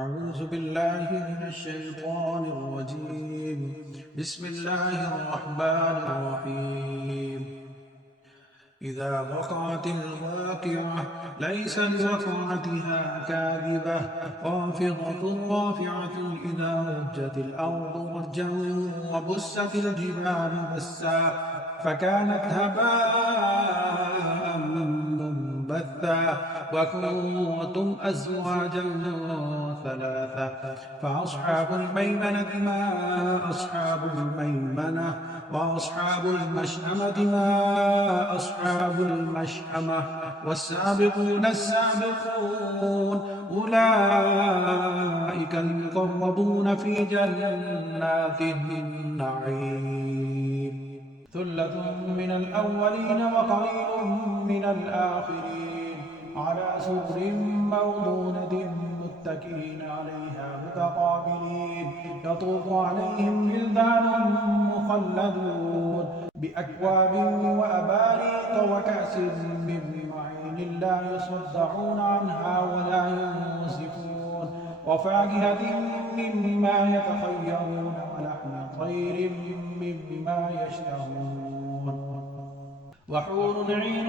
أعوذ بالله من الشيطان الرجيم. بسم الله الرحمن الرحيم. إذا وقعت الواقعة ليس لوقعتها كاذبة خافضة رافعة إذا رجت الأرض رجا وبست الجبال بسا فكانت هباء منبثا وكنتم أزواجا ثلاثة فأصحاب الميمنة ما أصحاب الميمنة وأصحاب المشأمة ما أصحاب المشأمة والسابقون السابقون أولئك المقربون في جنات النعيم ثلة من الأولين وقليل من الآخرين على سرر موضونة متكئين عليها متقابلين يطوف عليهم ولدان مخلدون بأكواب وأباريق وكأس من معين لا يصدعون عنها ولا ينزفون وفاكهة مما يتخيرون ولحم طير مما يشتهون وحور عين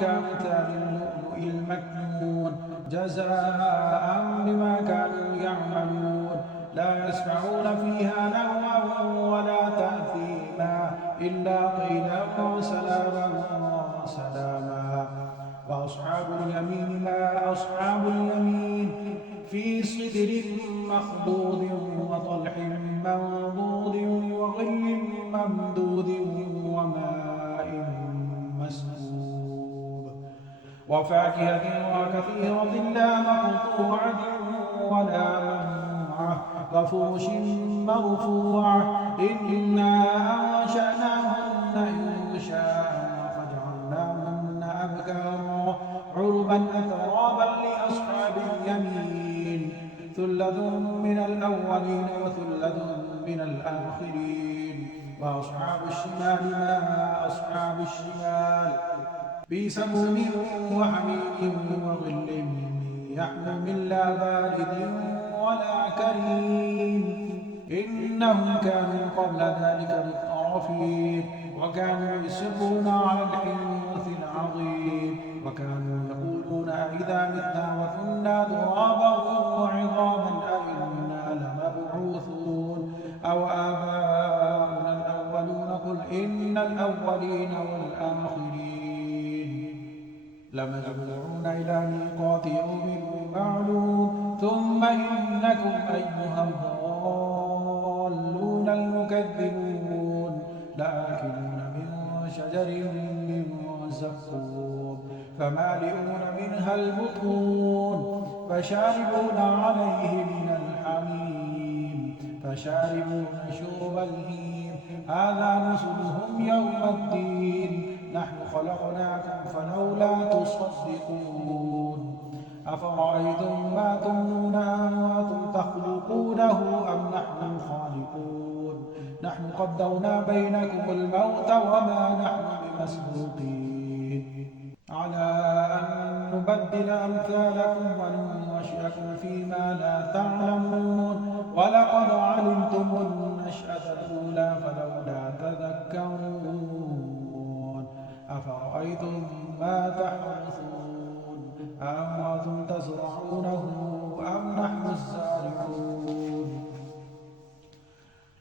كأمثال اللؤلؤ المكنون جزاء بما كانوا يعملون لا يسمعون فيها لغوا ولا تأثيما إلا قيلا سلاما سلاما وأصحاب اليمين ما أصحاب اليمين في صدر مخضود وطلح منضود وظل ممدود وماء مسكوب وفاكهة وكثيرة لا مقطوعة ولا ممنوعة وفرش مرفوعة إنا أنشأناهن إنشاء فجعلناهن أبكارا عربا أترابا لأصحاب اليمين ثلة من الأولين وثلة من الآخرين وأصحاب الشمال ما أصحاب الشمال في سموم وحميم وظل يحموم لا بارد ولا كريم إنهم كانوا قبل ذلك مترفين وكانوا يصرون على الحنث العظيم وكانوا يقولون أئذا متنا وكنا ترابا وعظاما أئنا لمبعوثون أو آباؤنا الأولون قل إن الأولين والآخرين لمجموعون إلى ميقات يوم معلوم ثم إنكم أيها الضالون المكذبون لآكلون من شجر من زقوم فمالئون منها البطون فشاربون عليه من الحميم فشاربون شرب الهيم هذا نزلهم يوم الدين نحن خلقناكم فلولا تصدقون أفرأيتم ما تمنون أنتم تخلقونه أم نحن الخالقون نحن قدرنا بينكم الموت وما نحن بمسبوقين على أن نبدل أمثالكم وننشئكم فيما لا تعلمون ولقد علمتم النشأة الأولى فلولا تذكرون أفرأيتم ما تحرثون أأنتم تزرعونه أم نحن الزارعون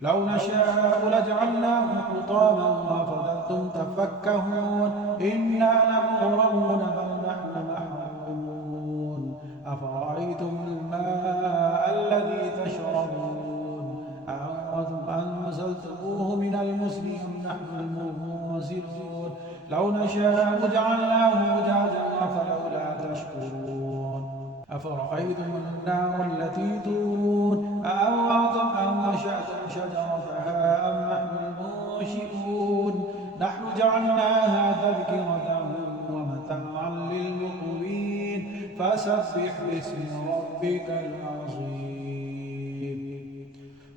لو نشاء لجعلناه حطاما فظلتم تفكهون إنا لمغرمون بل نحن محرومون أفرأيتم الماء الذي تشربون أأنتم أنزلتموه من المزن أم نحن المنزلون لو نشاء جعلناه أجاجا فلولا تشكرون أفرأيتم النار التي تورون أأنتم أنشأتم شجرتها أم نحن المنشئون نحن جعلناها تذكرة ومتاعا للمقوين فسبح باسم ربك العظيم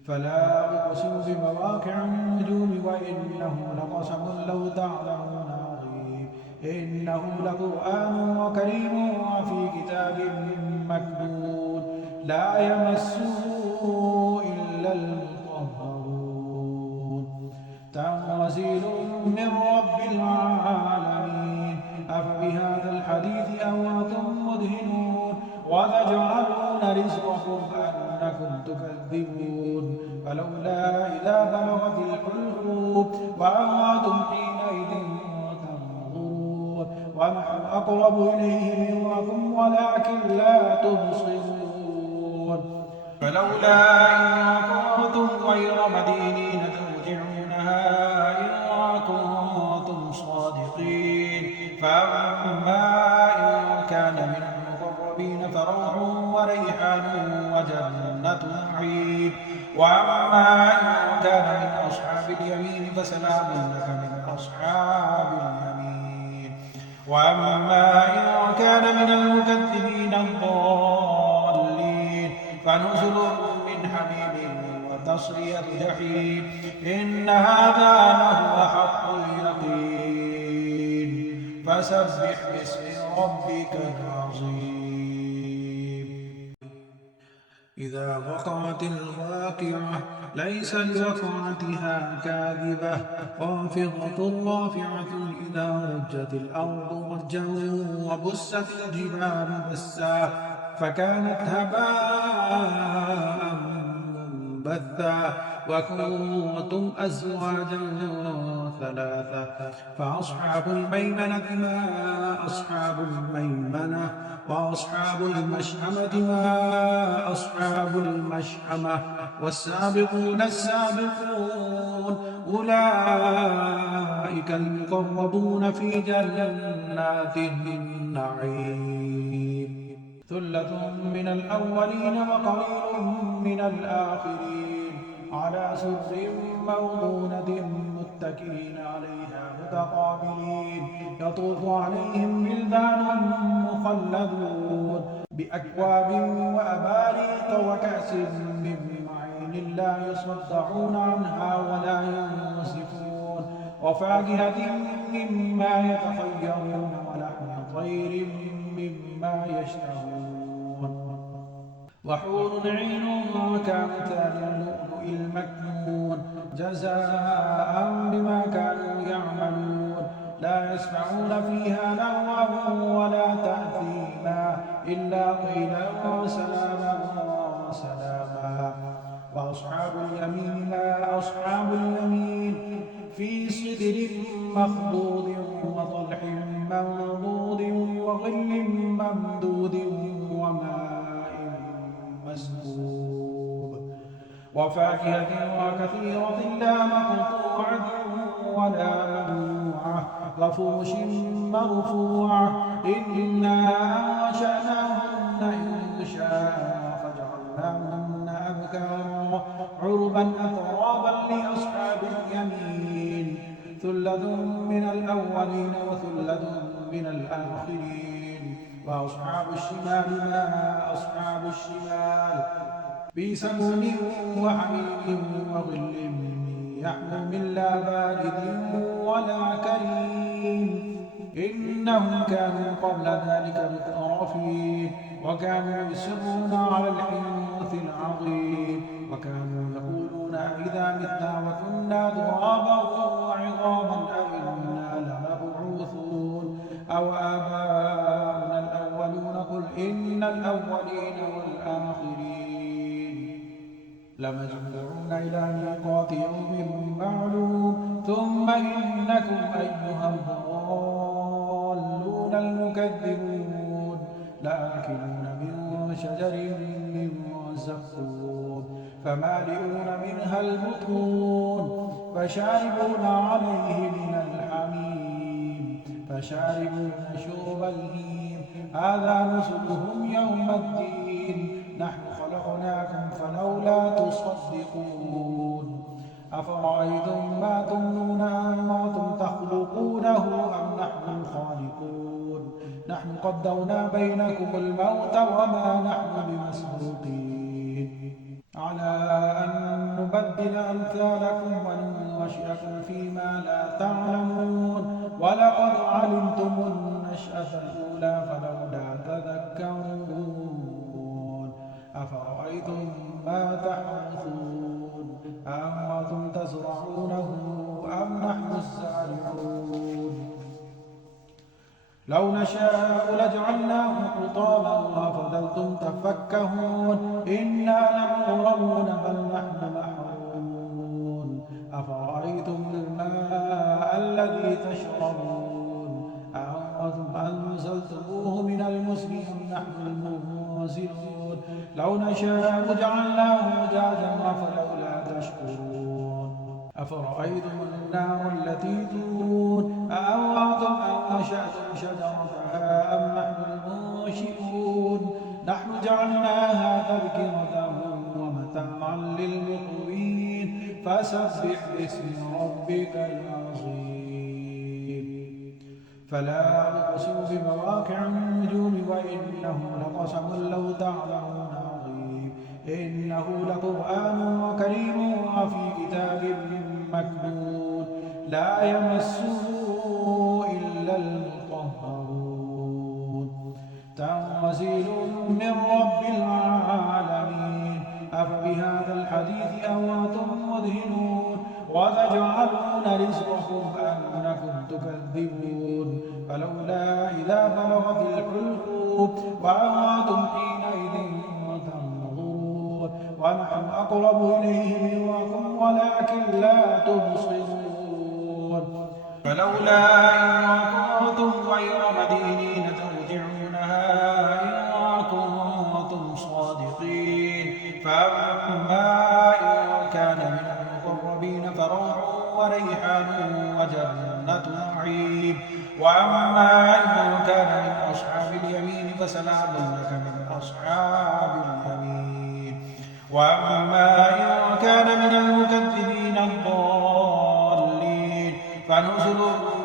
فلا أقسم بمواقع النجوم وإنه لقسم لو تعلمون عظيم إنه لقرآن كريم وفي كتاب مكنون لا يمسه إلا المطهرون تنزيل من رب العالمين أفبهذا الحديث أنتم مدهنون وتجعلون رزقكم أنكم تكذبون فلولا إذا بلغت الحلقوم وأنتم حينئذ تنظرون ونحن أقرب إليه منكم ولكن لا تبصرون فلولا إن كنتم غير مدينين ترجعونها إن كنتم صادقين فأما إن كان من المقربين فروح وريحان وجنة نعيم وأما إن كان من أصحاب اليمين فسلام لك من أصحاب اليمين وأما إن كان من المكذبين الضالين فنزل من حميم وتصلية جحيم إن هذا لهو حق اليقين فسبح باسم ربك العظيم إذا وقعت الواقعة ليس لوقعتها كاذبة خافضة رافعة إذا رجت الأرض رجا وبست الجبال بسا فكانت هباء منبثا وكنتم أزواجا ثلاثة فأصحاب الميمنة ما أصحاب الميمنة وأصحاب المشأمة ما أصحاب المشأمة والسابقون السابقون أولئك المقربون في جنات النعيم ثلة من الأولين وقليل من الآخرين على سرر موضونة متكئين عليها متقابلين يطوف عليهم ولدان مخلدون بأكواب وأباريق وكأس من معين لا يصدعون عنها ولا ينزفون وفاكهة مما يتخيرون ولحم طير مما يشتهون وحور عين كأمثال اللؤلؤ المكنون جزاء بما كانوا يعملون لا يسمعون فيها لغوا ولا تأثيما إلا قيلا وسلاما وسلاما وأصحاب اليمين ما أصحاب اليمين في سدر مخضود وطلح منضود وظل ممدود وماء مسكوب وفاكهة وكثيرة لا مقطوعة ولا ممنوعة وفرش مرفوعة إنا أنشأناهن إنشاء فجعلناهن أبكارا عربا أترابا لأصحاب اليمين ثلة من الأولين وثلة من الآخرين وأصحاب الشمال ما أصحاب الشمال في سموم وحميم وظل يحموم لا بارد ولا كريم إنهم كانوا قبل ذلك مترفين وكانوا يصرون على الحنث العظيم وكانوا يقولون إذا متنا وكنا ترابا وعظاما أئنا لمبعوثون أو آباؤنا الأولون قل إن الأولين والآخرين لمجموعون إلى ميقات يوم معلوم ثم إنكم أيها الضالون المكذبون لآكلون من شجر من زقوم فمالئون منها البطون فشاربون عليه من الحميم فشاربون شرب الهيم هذا نزلهم يوم الدين نحن خلقناكم فلولا تصدقون أفرأيتم ما تمنون أنتم تخلقونه أم نحن الخالقون نحن قدرنا بينكم الموت وما نحن بمسبوقين على أن نبدل أمثالكم وننشئكم فيما لا تعلمون ولقد علمتم النشأة الأولى فلولا تذكرون أفرأيتم ما تحرثون أأنتم تزرعونه أم نحن الزارعون لو نشاء لجعلناه حطاما فظلتم تفكهون إنا لمغرمون بل نحن محرومون أفرأيتم الماء الذي تشربون أأنتم أنزلتموه من المزن أم نحن المنزلون لو نشاء جعلناه أجاجا فلولا تشكرون أفرأيتم النار التي تورون أأنتم أنشأتم شجرتها أم نحن المنشئون نحن جعلناها تذكرة ومتاعا للمقوين فسبح باسم ربك العظيم فلا أقسم بمواقع النجوم وإنه لقسم لو تعلمون عظيم إنه لقرآن كريم وفي كتاب مكنون لا يمسه إلا المطهرون تنزيل من رب العالمين أفبهذا الحديث أنتم مدهنون وتجعلون رزقكم أنكم تكذبون فلولا إذا بلغت الحلقوم وأنتم حينئذ تنظرون ونحن أقرب إليه منكم ولكن لا تبصرون فلولا إن كنتم غير مدينين ترجعونها إن كنتم صادقين فأما إن كان من المقربين فروح وريحان وجنة نعيم وأما إن كان من أصحاب اليمين فسلام لك من أصحاب اليمين وأما إن كان من المكذبين الضالين فنزل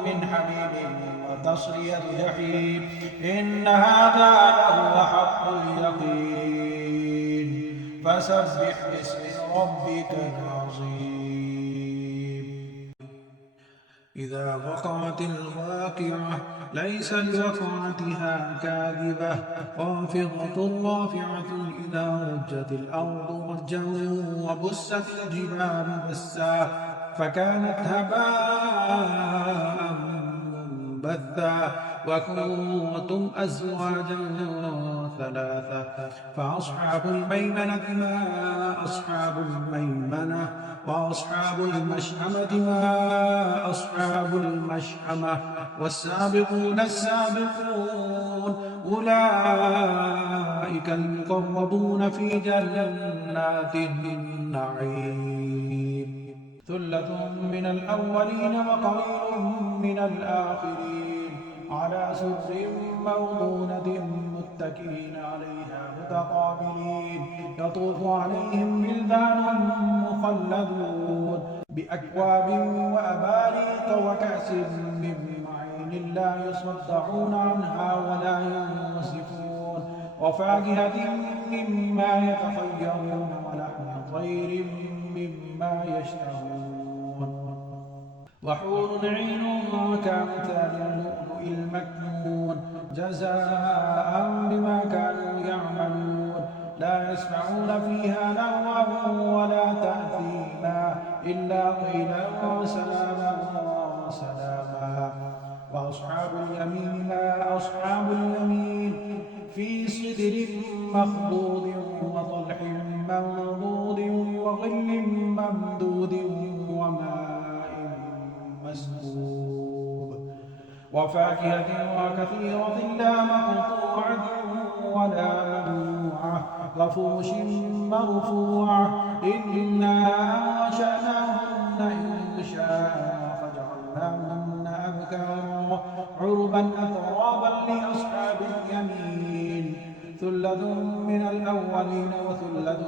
من حميم وتصلية جحيم إن هذا لهو حق اليقين فسبح باسم ربك العظيم إذا وقعت الواقعة ليس لوقعتها كاذبة خافضة رافعة إذا رجت الأرض رجا وبست الجبال بسا فكانت هباء منبثا وكنتم أزواجا ثلاثة فأصحاب الميمنة ما أصحاب الميمنة وأصحاب المشأمة ما أصحاب المشأمة والسابقون السابقون أولئك المقربون في جنات النعيم ثلة من الأولين وقليل من الآخرين على سرر موضونة متكئين عليها متقابلين يطوف عليهم ولدان مخلدون بأكواب وأباريق وكأس من معين لا يصدعون عنها ولا ينصفون وفاكهة مما يتخيرون ولحم طير مما يشتهون وحور عين كأمثال اللؤلؤ المكنون جزاء بما كانوا يعملون لا يسمعون فيها لغوا ولا تأثيما إلا قيلا سلاما سلاما وأصحاب اليمين ما أصحاب اليمين في سدر مخضود وطلح منضود وظل ممدود وماء مسكوب وفاكهة وكثيرة لا مقطوعة ولا ممنوعة وفرش مرفوعة إنا أنشأناهن إنشاء فجعلناهن أبكارا عربا أترابا لأصحاب اليمين ثلة من الأولين وثلة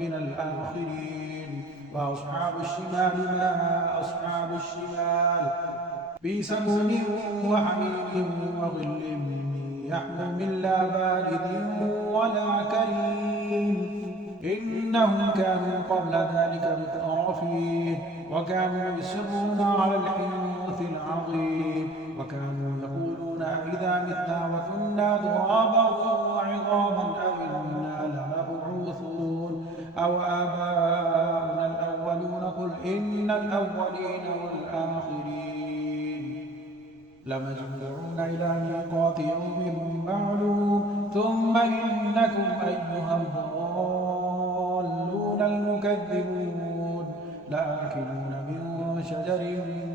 من الآخرين وأصحاب الشمال ما أصحاب الشمال في سموم وحميم وظل يحموم لا بارد ولا كريم إنهم كانوا قبل ذلك مترفين وكانوا يصرون على الحنث العظيم وكانوا يقولون أئذا متنا وكنا ترابا وعظاما أئنا لمبعوثون أو آباؤنا الأولون قل إن الأولين والآخرين لمجموعون إلى ميقات يوم معلوم ثم إنكم أيها الضالون المكذبون لآكلون من شجر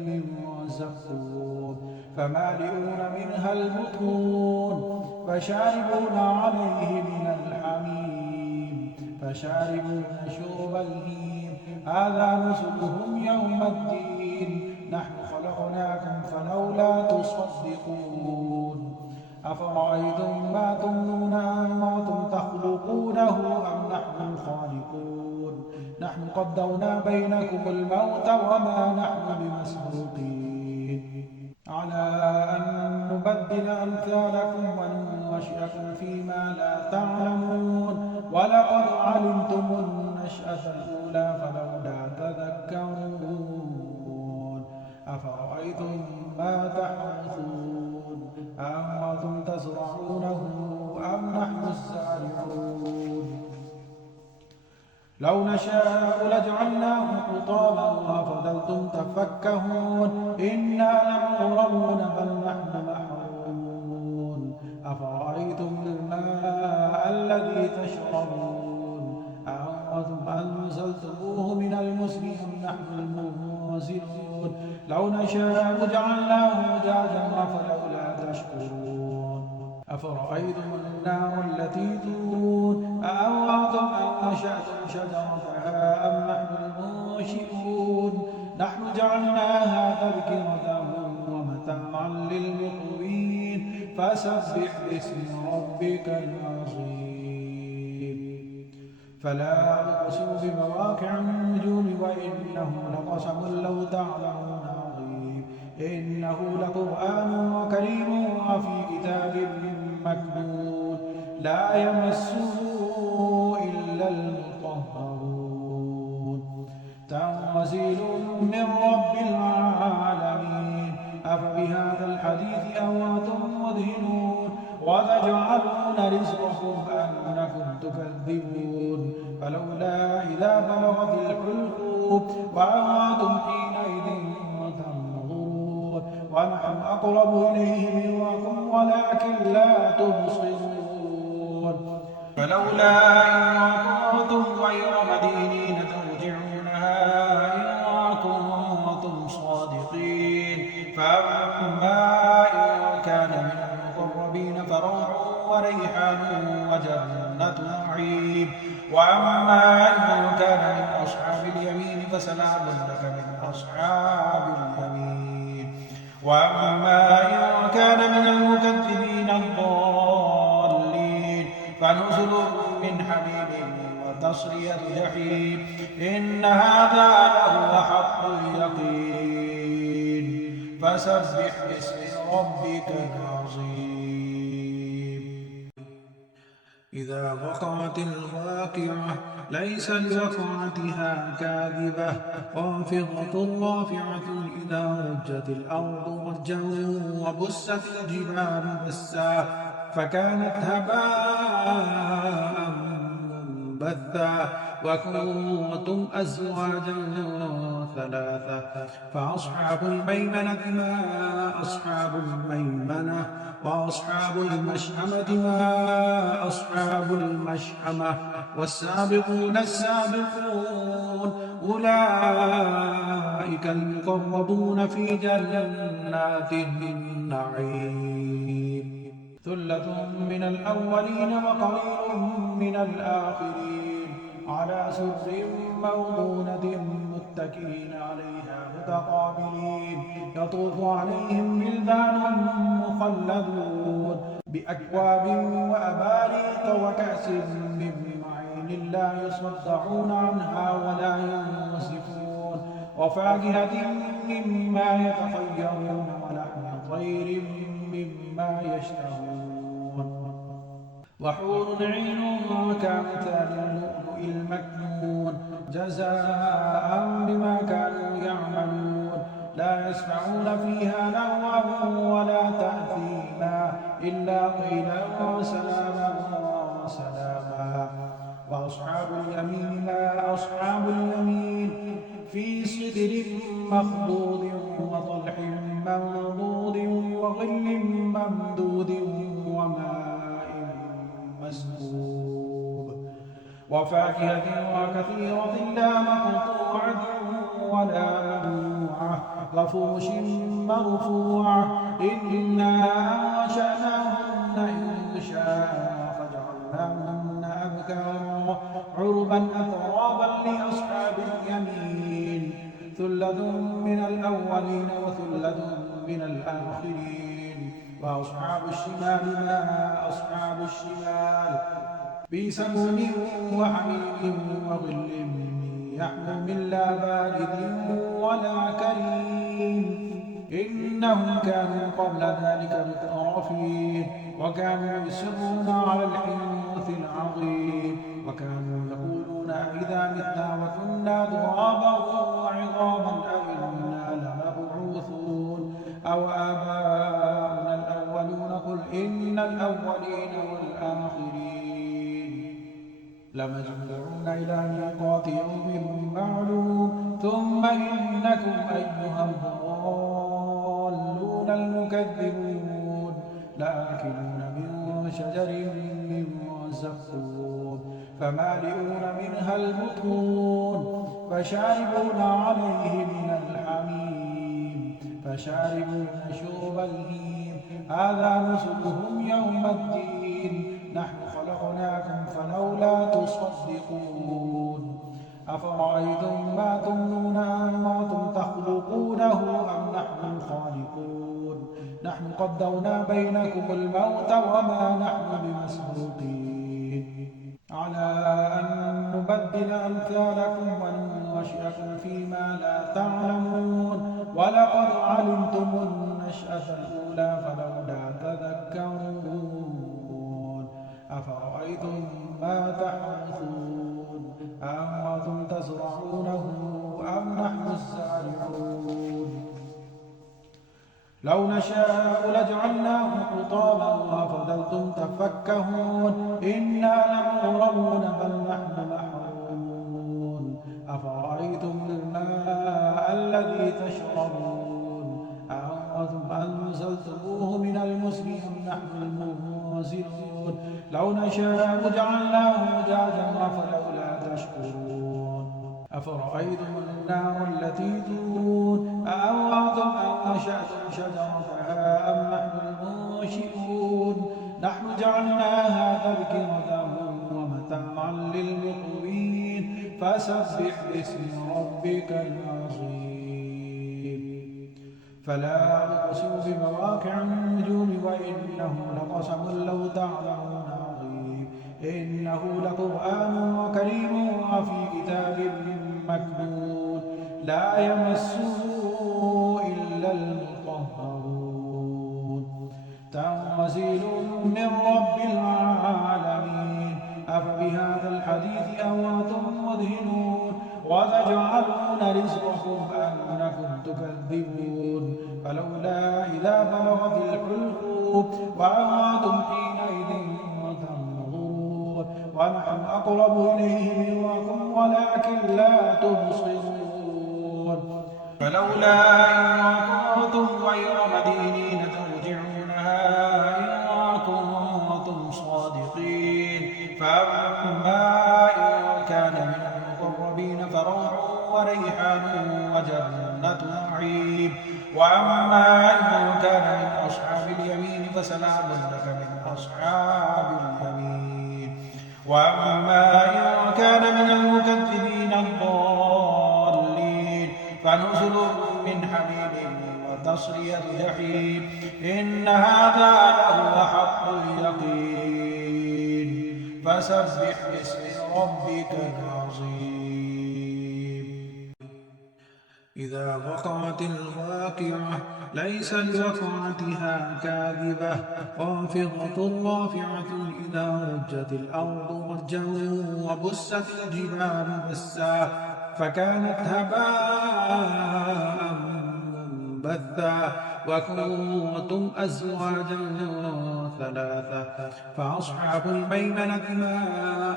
من زقوم فمالئون منها البطون فشاربون عليه من الحميم فشاربون شرب الهيم هذا نزلهم يوم الدين نحن خلقناكم فلولا تصدقون أفرأيتم ما تمنون أنتم تخلقونه أم نحن الخالقون نحن قدرنا بينكم الموت وما نحن بمسبوقين على أن نبدل أمثالكم وننشئكم فيما لا تعلمون ولقد علمتم النشأة الأولى فلولا تذكرون أفرأيتم ما تحرثون أأنتم تزرعونه أم نحن الزارعون لو نشاء لجعلناه حطاما فظلتم تفكهون إنا لمغرمون بل نحن محرومون أفرأيتم الماء الذي تشربون أأنتم أنزلتموه من المزن أم نحن المنزلون لو نشاء جعلناه أجاجا فلولا تشكرون أفرأيتم النار التي تورون أأنتم أنشأتم شجرتها أم نحن المنشئون نحن جعلناها تذكرة ومتاعا للمقوين فسبح باسم ربك العظيم فلا أقسم بمواقع النجوم وإنه لقسم لو تعلمون عظيم إنه لقرآن كريم وفي كتاب مكنون لا يمسه إلا المطهرون تنزيل من رب العالمين أفبهذا الحديث أنتم مدهنون وتجعلون رزقكم أنكم تكذبون فلولا إذا بلغت الحلقوم وأنتم حينئذ تنظرون ونحن أقرب إليه منكم ولكن لا تبصرون فلولا إن كنتم غير مدينين ترجعونها إن كنتم صادقين فأما إن كان من المقربين فروح وريحان وجنة نعيم وأما إن كان من أصحاب اليمين فسلام لك من أصحاب اليمين وأما إن كان من المكذبين الضالين فنزل من حميم وتصلية جحيم إن هذا لهو حق اليقين فسبح باسم ربك العظيم إذا وقعت الواقعة ليس لوقعتها كاذبة خافضة رافعة إذا رجت الأرض رجا وبست الجبال بسا فكانت هباء منبثا وكنتم أزواجا ثلاثة فأصحاب الميمنة ما أصحاب الميمنة وأصحاب المشأمة ما أصحاب المشأمة والسابقون السابقون أولئك المقربون في جنات النعيم ثلة من الأولين وقليل من الآخرين على سرر موضونة متكئين عليها متقابلين يطوف عليهم ولدان مخلدون بأكواب وأباريق وكأس من معين لا يصدعون عنها ولا ينزفون وفاكهة مما يتخيرون ولحم طير مما يشتهون وحور عين كأمثال اللؤلؤ المكنون جزاء بما كانوا يعملون لا يسمعون فيها لغوا ولا تأثيما إلا قيلا سلاما سلاما وأصحاب اليمين ما أصحاب اليمين في سدر مخضود وطلح منضود وظل ممدود وماء مسكوب وفاكهة وكثيرة لا مقطوعة ولا ممنوعة وفرش مرفوعة إنا أنشأناهن إنشاء فجعلناهن أبكارا عربا أترابا لأصحاب اليمين ثلة من الأولين وثلة من الآخرين وأصحاب الشمال ما أصحاب الشمال في سموم وحميم وظل يحموم لا بارد ولا كريم إنهم كانوا قبل ذلك مترفين وكانوا يصرون على الحنث العظيم وكانوا يقولون أئذا متنا وكنا ترابا وعظاما أئنا لمبعوثون أو آباؤنا الأولون قل إن الأولين والآخرين لمجموعون إلى ميقات يوم معلوم ثم إنكم أيها الضالون المكذبون لآكلون من شجر من زقوم فمالئون منها البطون فشاربون عليه من الحميم فشاربون شرب الهيم هذا نزلهم يوم الدين نحن خلقناكم فلولا تصدقون أفرأيتم ما تمنون أنتم تخلقونه أم نحن الخالقون نحن قدرنا بينكم الموت وما نحن بمسبوقين على أن نبدل أمثالكم وننشئكم فيما لا تعلمون ولقد علمتم النشأة الأولى فلولا تذكرون أفرأيتم ما تحرثون أأنتم تزرعونه أم نحن الزارعون لو نشاء لجعلناه حطاما وفضلتم تفكهون إنا لمغرمون بل نحن محرومون أفرأيتم الماء الذي تشربون أأنتم أنزلتموه من المزن أم نحن المنزلون لو نشاء جعلناه أجاجا فلولا تشكرون أفرأيتم النار التي تورون أأنتم أنشأتم شجرتها أم نحن المنشئون نحن جعلناها تذكرة ومتاعا للمقوين فسبح باسم ربك العظيم فلا أقسم بمواقع النجوم وإنه لقسم لو تعلمون عظيم إنه لقرآن كريم وفي كتاب مكنون لا يمسه إلا المطهرون تنزيل من رب العالمين أفبهذا الحديث أنتم مدهنون وتجعلون رزقكم أنكم تكذبون فلولا إذا بلغت الحلقوم وأنتم حينئذ تنظرون ونحن أقرب إليه منكم ولكن لا تبصرون فلولا إن كنتم غير مدينين ترجعونها إن كنتم صادقين فأما إن كان من المقربين فروح وريحان وجنة نعيم وأما إن كان من أصحاب اليمين فسلام لك من أصحاب اليمين وأما إن كان من المكذبين الضالين فنزل من حميم وتصلية جحيم إن هذا لهو حق اليقين فسبح باسم ربك العظيم إذا وقعت الواقعة ليس لوقعتها كاذبة خافضة رافعة إذا رجت الأرض رجا وبست الجبال بسا فكانت هباء منبثا وكنتم أزواجا ثلاثة. فأصحاب الميمنة ما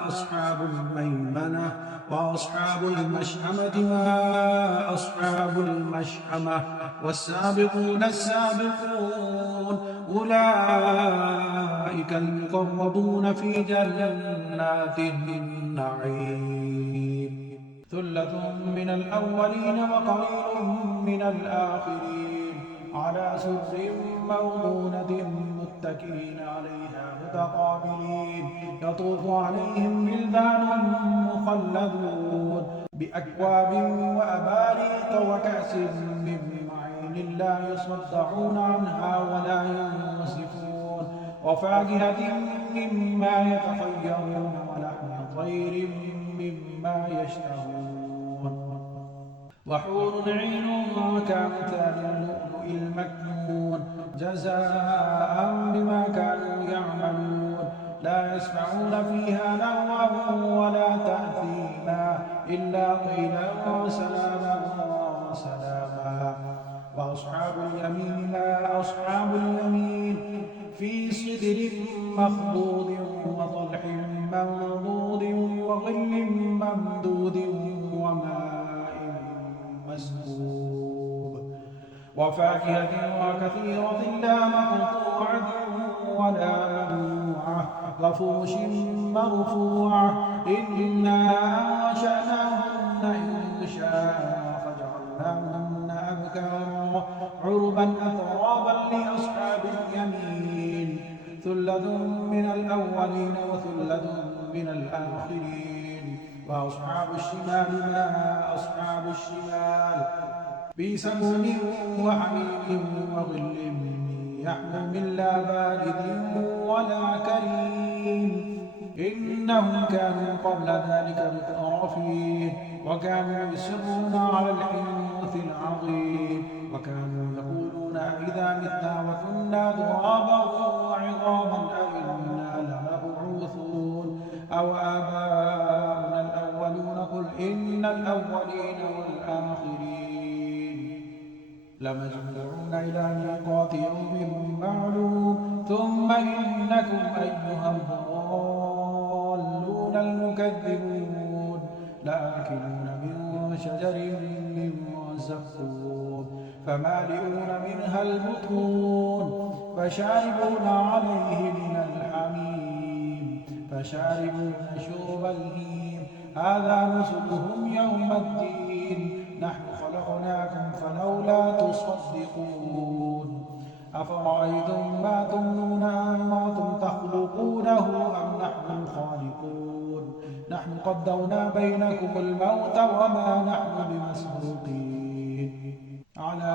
أصحاب الميمنة، وأصحاب المشأمة ما أصحاب المشأمة، والسابقون السابقون أولئك المقربون في جنات النعيم. ثلة من الأولين وقليل من الآخرين، على سرر موضونة متكئين عليها متقابلين، يطوف عليهم ولدان مخلدون بأكواب وأباريق وكأس من معين لا يصدعون عنها ولا ينزفون، وفاكهة مما يتخيرون ولحم طير مما يشتهون، وحور عين كأمثال اللؤلؤ المكنون جزاء بما كانوا يعملون. لا يسمعون فيها لغوا ولا تأثيما إلا قيلا وسلاما وسلاما. وأصحاب اليمين ما أصحاب اليمين، في سدر مخضود وطلح منضود وظل ممدود وماء مسكوب، وفاكهة وكثيرة لا مقطوعة ولا ممنوعة، وفرش مرفوعة. إنا أنشأناهن إنشاء فجعلناهن أبكارا عربا أترابا لأصحاب اليمين. ثلة من الأولين وثلة من الآخرين. وأصحاب الشمال ما أصحاب الشمال، بسموم وحميم وظل يحموم لا بارد ولا كريم. إنهم كانوا قبل ذلك مترفين، وكانوا يصرون على الحنث العظيم، وكانوا يقولون أئذا متنا وكنا ترابا وعظاما أئنا لمبعوثون أو آباؤنا الأولون. قل إن الأولين والآخرين لمجموعون إلى ميقات يوم معلوم. ثم إنكم أيها الضالون المكذبون لآكلون من شجر من زقوم فمالئون منها البطون فشاربون عليه من الحميم فشاربون شرب الهيم. هذا نزلهم يوم الدين. نحن خلقناكم فلولا تصدقون. أفرأيتم ما تمنون أنتم تخلقونه أم نحن الخالقون؟ نحن قدرنا بينكم الموت وما نحن بمسبوقين على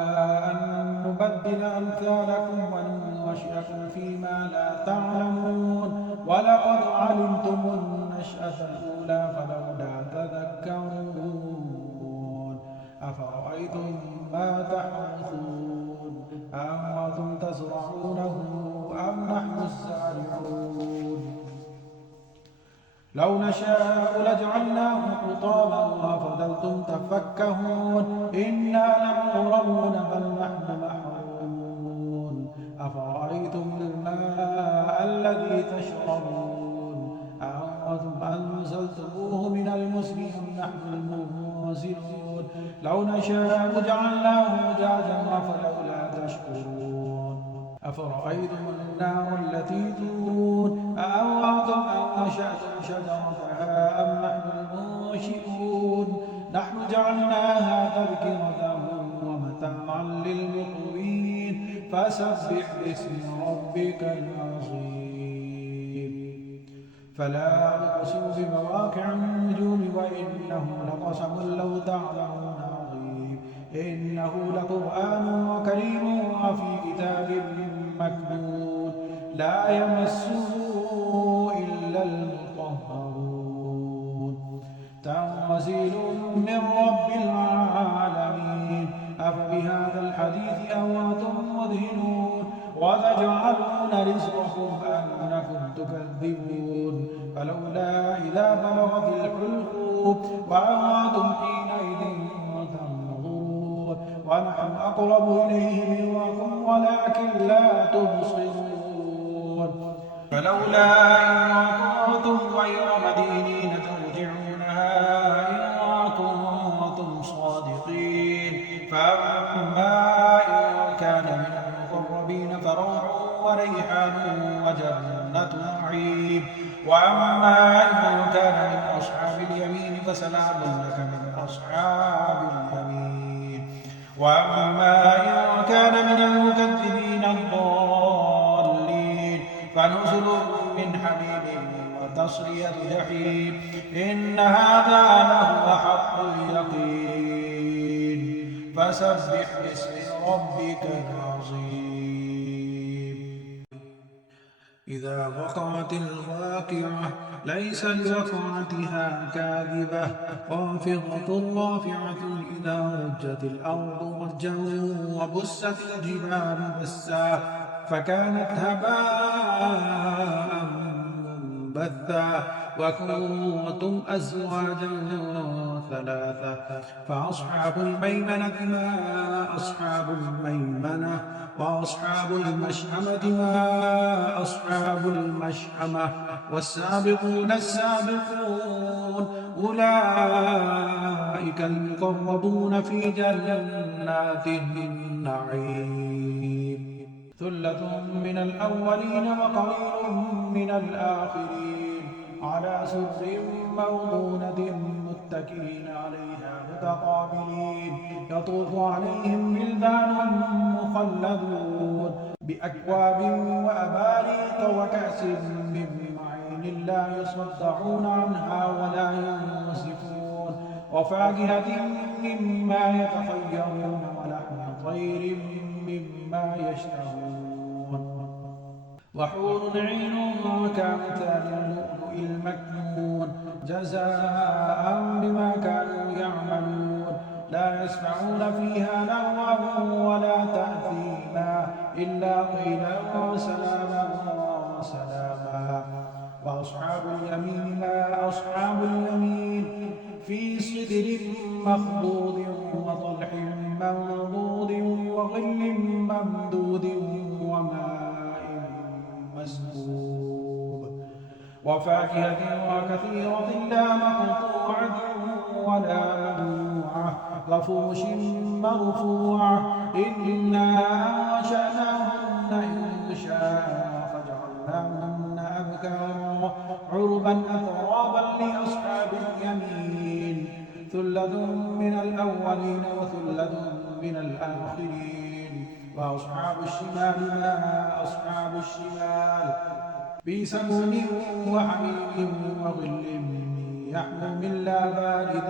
أن نبدل أمثالكم وننشئكم فيما لا تعلمون. ولقد علمتم النشأة الأولى فلولا تذكرون. أفرأيتم ما تحرثون أأنتم تزرعونه أم نحن الزارعون؟ لو نشاء لجعلناه حطاما وفضلتم تفكهون. إنا لمغرمون بل نحن محرومون. أفرأيتم الماء الذي تشربون أأنتم أنزلتموه من المزن أم نحن المنزلون؟ لو نشاء جعلناه أجاجا فلولا تشكرون. أفرأيتم النار التي تورون أأنتم أنشأتم شجرتها أم نحن المنشئون؟ نحن جعلناها تذكرة ومتاعا للمقوين. فسبح باسم ربك العظيم. فلا أقسم بمواقع النجوم وإنه لقسم لو تعلمون عظيم. إنه لقرآن كريم وفي كتاب مكنون لا يمسه إلا المطهرون. تنزيل من رب العالمين. أفبهذا الحديث أنتم مدهنون وتجعلون رزقكم أنكم تكذبون. فلولا إذا بلغت الحلقوم وأنتم حينئذ تنظرون ونحن أقرب إليه منكم ولكن لا تبصرون. فلولا إن كنتم غير مدينين ترجعونها إن كنتم صادقين. فأما إن كان من المقربين فروح وريحان وجنة نعيم. وأما إن كان من أصحاب اليمين فسلام لك من أصحاب اليمين. وأما إن كان من المكذبين الضالين فنزل من حميم وتصلية جحيم. إن هذا لهو حق اليقين. فسبح باسم ربك العظيم. إذا وقعت الواقعة ليس لوقعتها كاذبة خافضة رافعة إذا رجت الأرض رجا وبست الجبال بسا فكانت هباء منبثا وكنتم أزواجا ثلاثة فأصحاب الميمنة ما أصحاب الميمنة وأصحاب المشأمة ما أصحاب المشأمة والسابقون السابقون أولئك المقربون في جنات النعيم. ثلة من الأولين وقليل من الآخرين على سرر موضونة متكئين عليها متقابلين يطوف عليهم ولدان مخلدون بأكواب وأباريق وكأس من معين لا يصدعون عنها ولا ينصفون وفاكهة مما يتخيرون ولحم طير مما يشتهون وحور عين كأمثال اللؤلؤ المكنون جزاء بما كانوا يعملون. لا يسمعون فيها لغوا ولا تأثيما إلا قيلا سلاما سلاما. وأصحاب اليمين ما أصحاب اليمين في صدر مخضود وطلح منضود وظل ممدود وماء مسكوب وفاكهة وكثيرة لا مقطوعة ولا ممنوعة وفرش مرفوعة. إنا أنشأناهن إنشاء فجعلناهن أبكارا عربا أترابا لأصحاب اليمين. ثلة من الأولين وثلة من الآخرين. وأصحاب الشمال ما أصحاب الشمال في سموم وحميم وظل يحموم لا بارد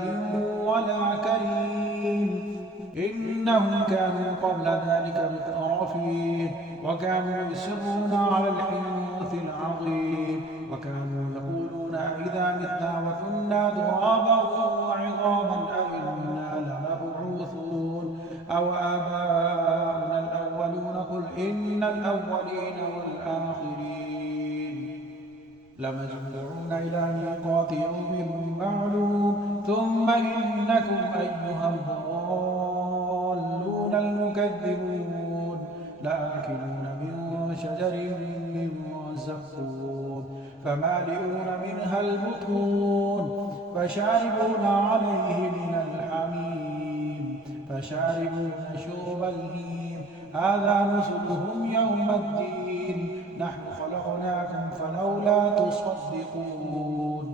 ولا كريم. إنهم كانوا قبل ذلك مترفين وكانوا يصرون على الحنث العظيم وكانوا يقولون أئذا متنا وكنا ترابا وعظاما أئنا لمبعوثون أو آباؤنا الأولون قل إن الأولين والآخرين لمجموعون إلى ميقات يوم معلوم. ثم إنكم أيها الضالون المكذبون لآكلون من شجر من زقوم فمالئون منها البطون فشاربون عليه من الحميم فشاربون شرب الهيم. هذا نزلهم يوم الدين. نحن خلقناكم فلولا تصدقون.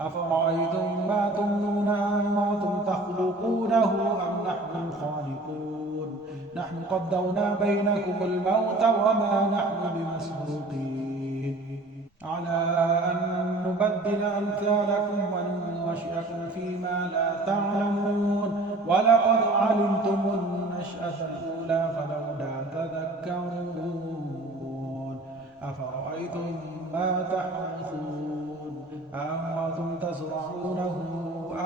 أفرأيتم ما تمنون أنتم تخلقونه أم نحن الخالقون. نحن قدرنا بينكم الموت وما نحن بمسبوقين على أن نبدل أمثالكم وننشئكم فيما لا تعلمون. ولقد علمتم النشأة الأولى فلولا تذكرون. أفرأيتم ما تحرثون أأنتم تزرعونه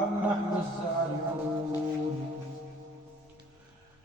أم نحن الزارعون.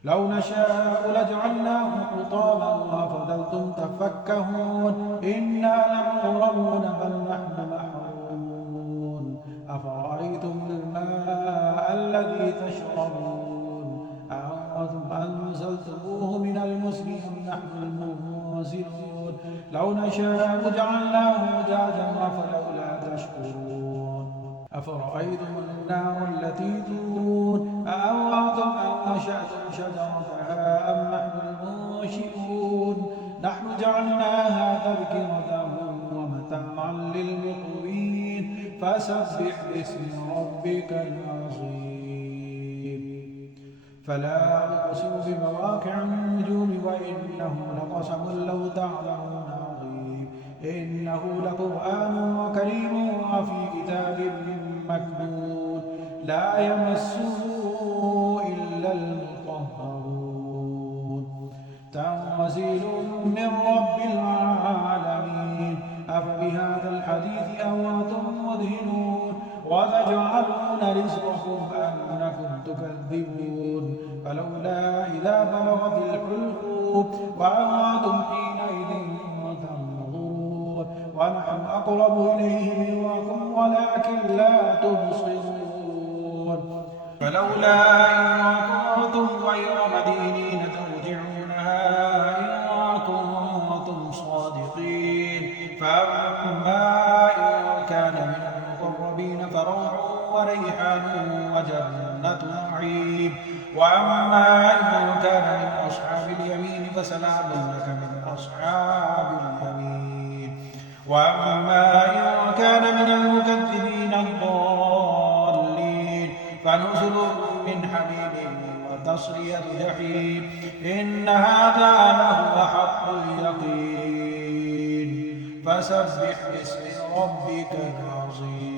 لو نشاء لجعلناه حطاما وفظلتم تفكهون. إنا لمغرمون بل نحن محرومون. أفرأيتم الماء الذي تشربون أأنتم أنزلتموه من المزن أم نحن المنزلون. لو نشاء جعلناه أجاجا فلولا تشكرون أفرأيتم النار التي تورون أأنتم أنشأتم شجرتها أم نحن المنشئون نحن جعلناها تذكرة ومتاعا للمقوين فسبح باسم ربك العظيم فلا أقسم بمواقع النجوم وإنه لقسم لو تعلمون عظيم إنه لقرآن كريم وفي كتاب مكنون لا يمسه إلا المطهرون تنزيل من رب العالمين أفبهذا الحديث أنتم مدهنون وتجعلون رزقكم أنكم تكذبون فلولا إذا بلغت الحلقوم وأنتم حينئذ تنظرون ونحن أقرب إليه منكم ولكن لا تبصرون فلولا إن كنتم غير مدينين ترجعونها إن كنتم صادقين فأما إن كان من المقربين فروح وريحان وجنة نعيم وأما إن كان من أصحاب اليمين فسلام لك من أصحاب اليمين وأما إن كان من المكذبين الضالين فنزل من حميم وتصلية جحيم إن هذا لهو حق اليقين فسبح باسم ربك العظيم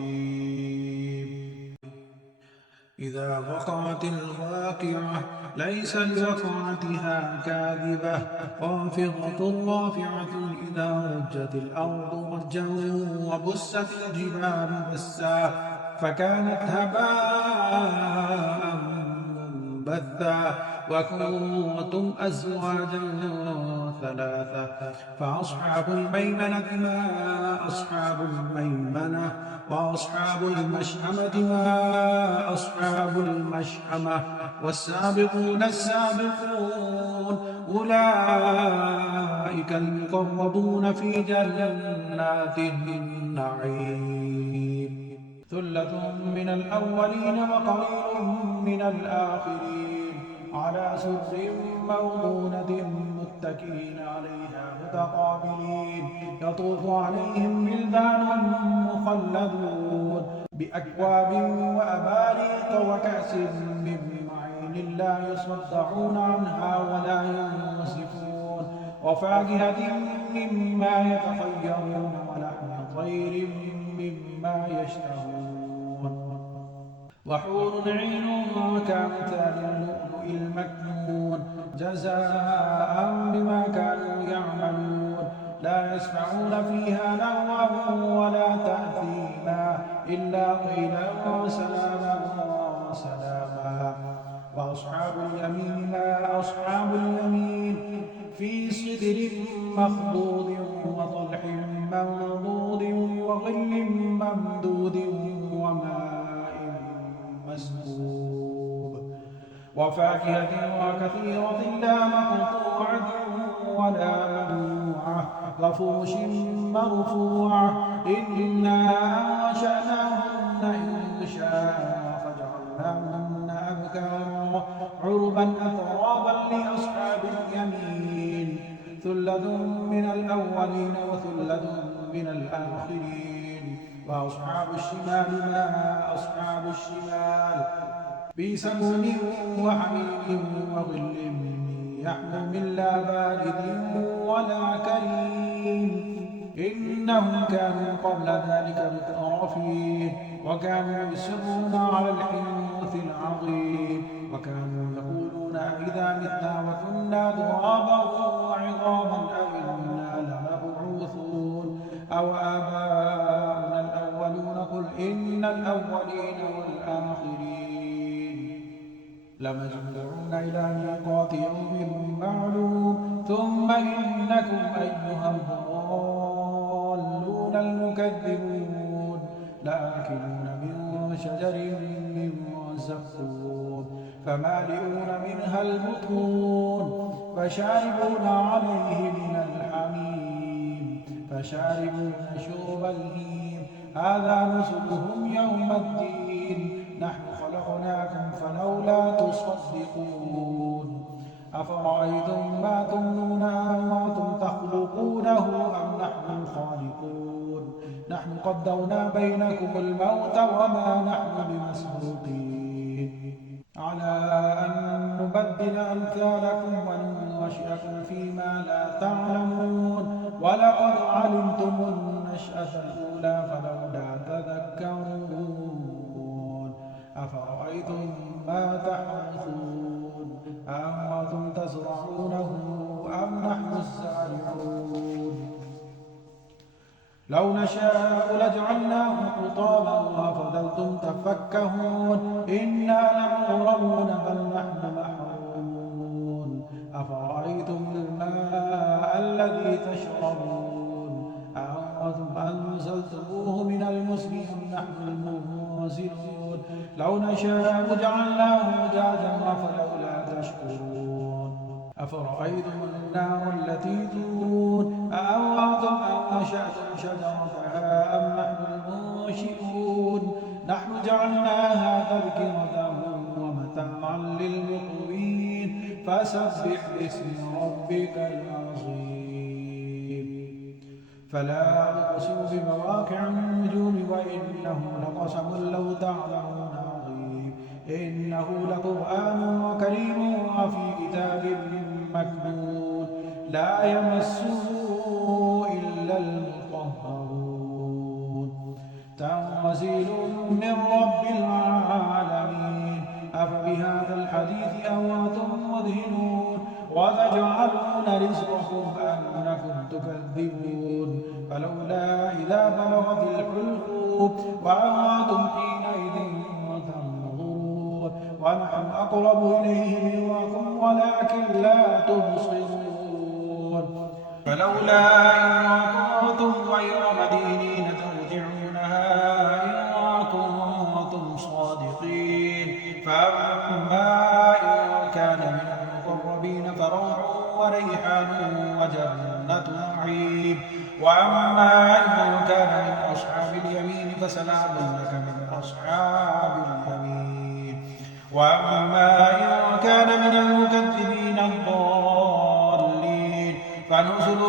إذا وقعت الواقعة ليس لوقعتها كاذبة خافضة رافعة إذا رجت الأرض رجا وبست الجبال بسا فكانت هباء منبثا وكنتم أزواجا ثلاثة فأصحاب الميمنة ما أصحاب الميمنة وأصحاب المشأمة ما أصحاب المشأمة والسابقون السابقون أولئك المقربون في جنات النعيم ثلة من الأولين وقليل من الآخرين على سرر موضونة متكئين عليها متقابلين يطوف عليهم ولدان مخلدون بأكواب وأباريق وكأس من معين لا يصدعون عنها ولا ينصفون وفاكهة مما يتخيرون ولحم طير مما يشتهون وحور عين كأمثال اللؤلؤ المكنون جزاء بما كانوا يعملون لا يسمعون فيها لغوا ولا تأثيما إلا قيلا سلاما سلاما وأصحاب اليمين ما أصحاب اليمين في سدر مخضود وطلح منضود وظل ممدود وماء مسكوب وفاكهة وكثيرة لا مقطوعة ولا ممنوعة وفرش مرفوعة إنا أنشأناهن إنشاء فجعلناهن أبكارا عربا أترابا لأصحاب اليمين ثلة من الأولين وثلة من الآخرين وأصحاب الشمال ما أصحاب الشمال في سموم وحميم وظل يحموم لا بارد ولا كريم إنهم كانوا قبل ذلك مترفين وكانوا يصرون على الحنث العظيم وكانوا يقولون أئذا متنا وكنا ترابا وعظاما أئنا لمبعوثون أو آباؤنا الأولون قل إن الأولين والآخرين لمجموعون إلى ميقات يوم معلوم ثم إنكم أيها الضالون المكذبون لآكلون من شجر من زقوم فمالئون منها البطون فشاربون عليه من الحميم فشاربون شرب الهيم هذا نزلهم يوم الدين نحن خلقناكم فلولا تصدقون أفرأيتم ما تمنون أأنتم تخلقونه أم نحن الخالقون نحن قدرنا بينكم الموت وما نحن بمسبوقين على أن نبدل أمثالكم وننشئكم فيما لا تعلمون ولقد علمتم النشأة الأولى فلولا تذكرون أفرأيتم ما تحرثون أأنتم تزرعونه أم نحن الزارعون لو نشاء لجعلناه حطاما فظلتم تفكهون إنا لمغرمون بل نحن محرومون أفرأيتم الماء الذي تشربون أأنتم أنزلتموه من المزن أم نحن المنزلون لو نشاء جعلناه أجاجا فلولا تشكرون أفرأيتم النار التي تورون أأنتم أنشأتم شجرتها أم نحن المنشئون نحن جعلناها تذكرة ومتاعا للمقوين فسبح باسم ربك العظيم فلا أقسم بمواقع النجوم وإنه لقسم لو تعلمون عظيم إنه لقرآن كريم وفي كتاب مكنون لا يمسه إلا المطهرون تنزيل من رب العالمين أفبهذا الحديث أنتم مدهنون وتجعلون رزقكم أنكم تكذبون فلولا إذا بلغت الحلقوم وأنتم حينئذ تنظرون ونحن أقرب إليه منكم ولكن لا تبصرون فلولا إن كنتم غير مدينين ترجعونها إن كنتم صادقين فأما إن كان من المقربين فروح وريحان وجنة نعيم وأما إن كان من أصحاب اليمين فسلام لك من أصحاب اليمين وأما إن كان من المكذبين الضالين فنزل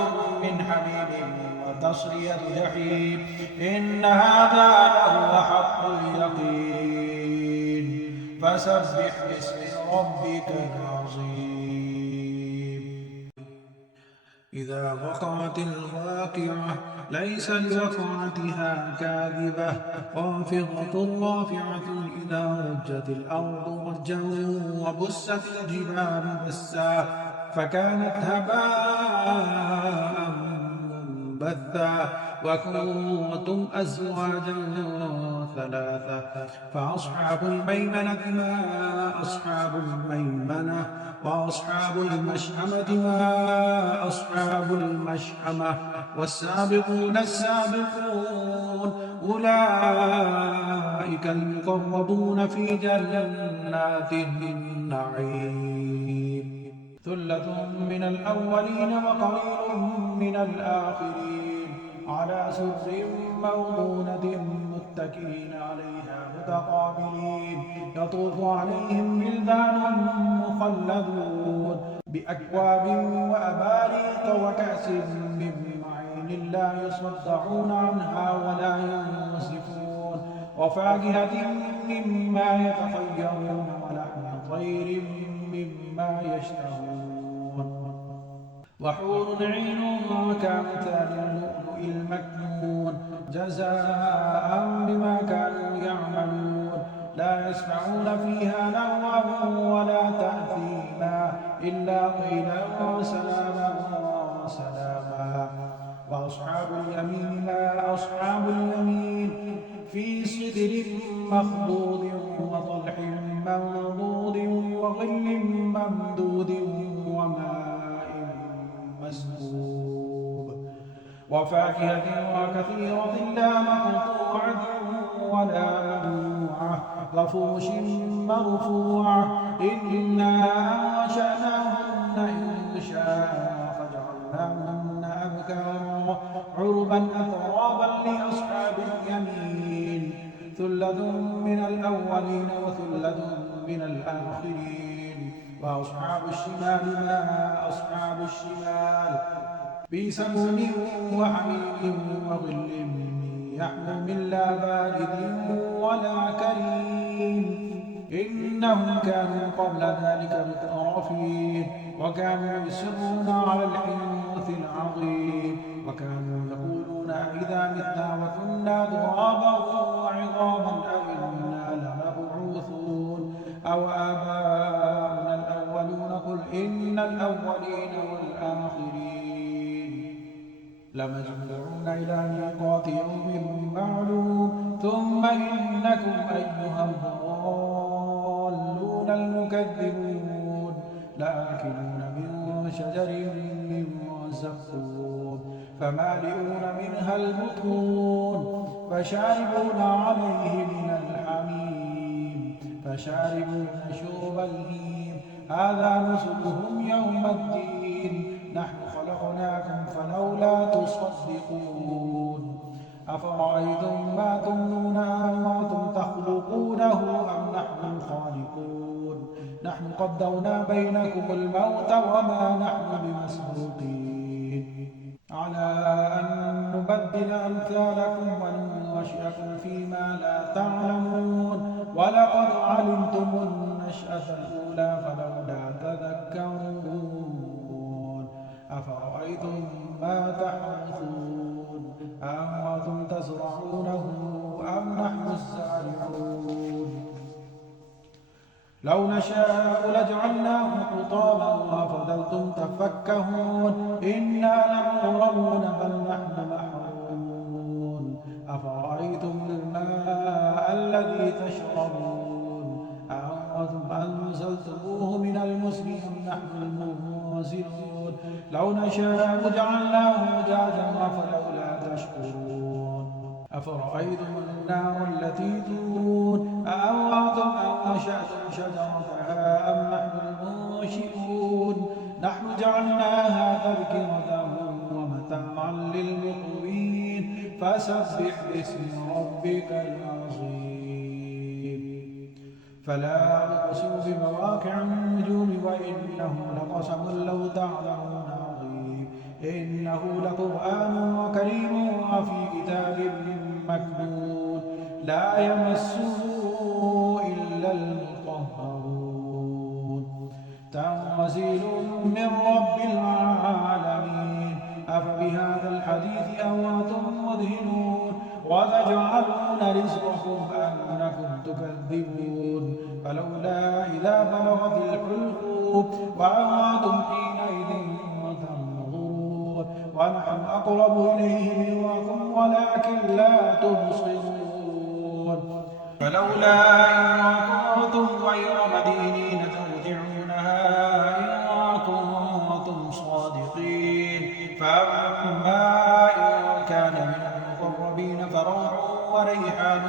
من حميم وتصلية جحيم إن هذا لهو حق اليقين فسبح باسم ربك العظيم إذا وقعت الواقعة ليس لوقعتها كاذبة خافضة رافعة إذا رجت الأرض رجا وبست الجبال بسا فكانت هباء منبثا وكنتم أزواجا ثلاثة فأصحاب الميمنة ما أصحاب الميمنة وأصحاب المشأمة ما أصحاب المشأمة والسابقون السابقون أولئك المقربون في جنات النعيم ثلة من الأولين وقليل من الآخرين على سرر موضونة متكئين عليها متقابلين يطوف عليهم ولدان مخلدون بأكواب وأباريق وكأس من معين لا يصدعون عنها ولا ينزفون وفاكهة مما يتخيرون ولحم طير مما يشتهون وحور عين كأمثال اللؤلؤ المكنون جزاء بما كانوا يعملون لا يسمعون فيها لغوا ولا تأثيما إلا قيلا سلاما سلاما وأصحاب اليمين ما أصحاب اليمين في سدر مخضود وطلح منضود وظل ممدود وماء مسكوب وفاكهة وكثيرة لا مقطوعة ولا ممنوعة وفرش مرفوعة إنا أنشأناهن إنشاء فجعلناهن أبكارا عربا أترابا لأصحاب اليمين ثلة من الأولين وثلة من الآخرين وأصحاب الشمال ما أصحاب الشمال في سموم وحميم وظل يحموم لا بارد ولا كريم إنهم كانوا قبل ذلك مترفين وكانوا يصرون على الحنث العظيم وكانوا يقولون إذا متنا وكنا ترابا وعظاما أئنا لمبعوثون أو آباؤنا الأولون قل إن الأولين والآخرين لمجموعون إلى ميقات يوم معلوم ثم إنكم أيها الضالون المكذبون لآكلون من شجر من زقوم فمالئون منها البطون فشاربون عليه من الحميم فشاربون شرب الهيم هذا نزلهم يوم الدين نحن خلقناكم فلولا تصدقون أفرأيتم ما تمنون أأنتم تخلقونه أم نحن الخالقون نحن قدرنا بينكم الموت وما نحن بمسبوقين على أن نبدل أمثالكم وننشئكم فيما لا تعلمون ولقد علمتم النشأة الأولى فلولا تذكرون أفرأيتم ما تحرثون أأنتم تزرعونه أم نحن الزارعون لو نشاء لجعلناه حطاما وفضلتم تفكهون إنا لمغرمون بل نحن محرومون أفرأيتم الماء الذي تشربون أأنتم أنزلتموه من المزن أم نحن المنزلون لو نشاء جعلناه أجاجا فلولا تشكرون أفرأيتم النار التي تورون أأنتم أنشأتم شجرتها أم نحن المنشئون نحن جعلناها تذكرة ومتاعا للمقوين فسبح باسم ربك العظيم فلا أقسم بمواقع النجوم وإنه لقسم لو تعلمون عظيم إنه لقرآن كريم وفي كتاب مكنون لا يمسه إلا المطهرون تنزيل من رب العالمين أفبهذا الحديث أنتم مدهنون وتجعلون رزقكم أنكم تكذبون فلولا إذا بلغت الحلقوم وأنتم حينئذ تنظرون ونحن أقرب إليه منكم ولكن لا تبصرون فلولا إن كنتم غير مدينين ترجعونها إن كنتم صادقين فأما إن كان من المقربين فروح وريحان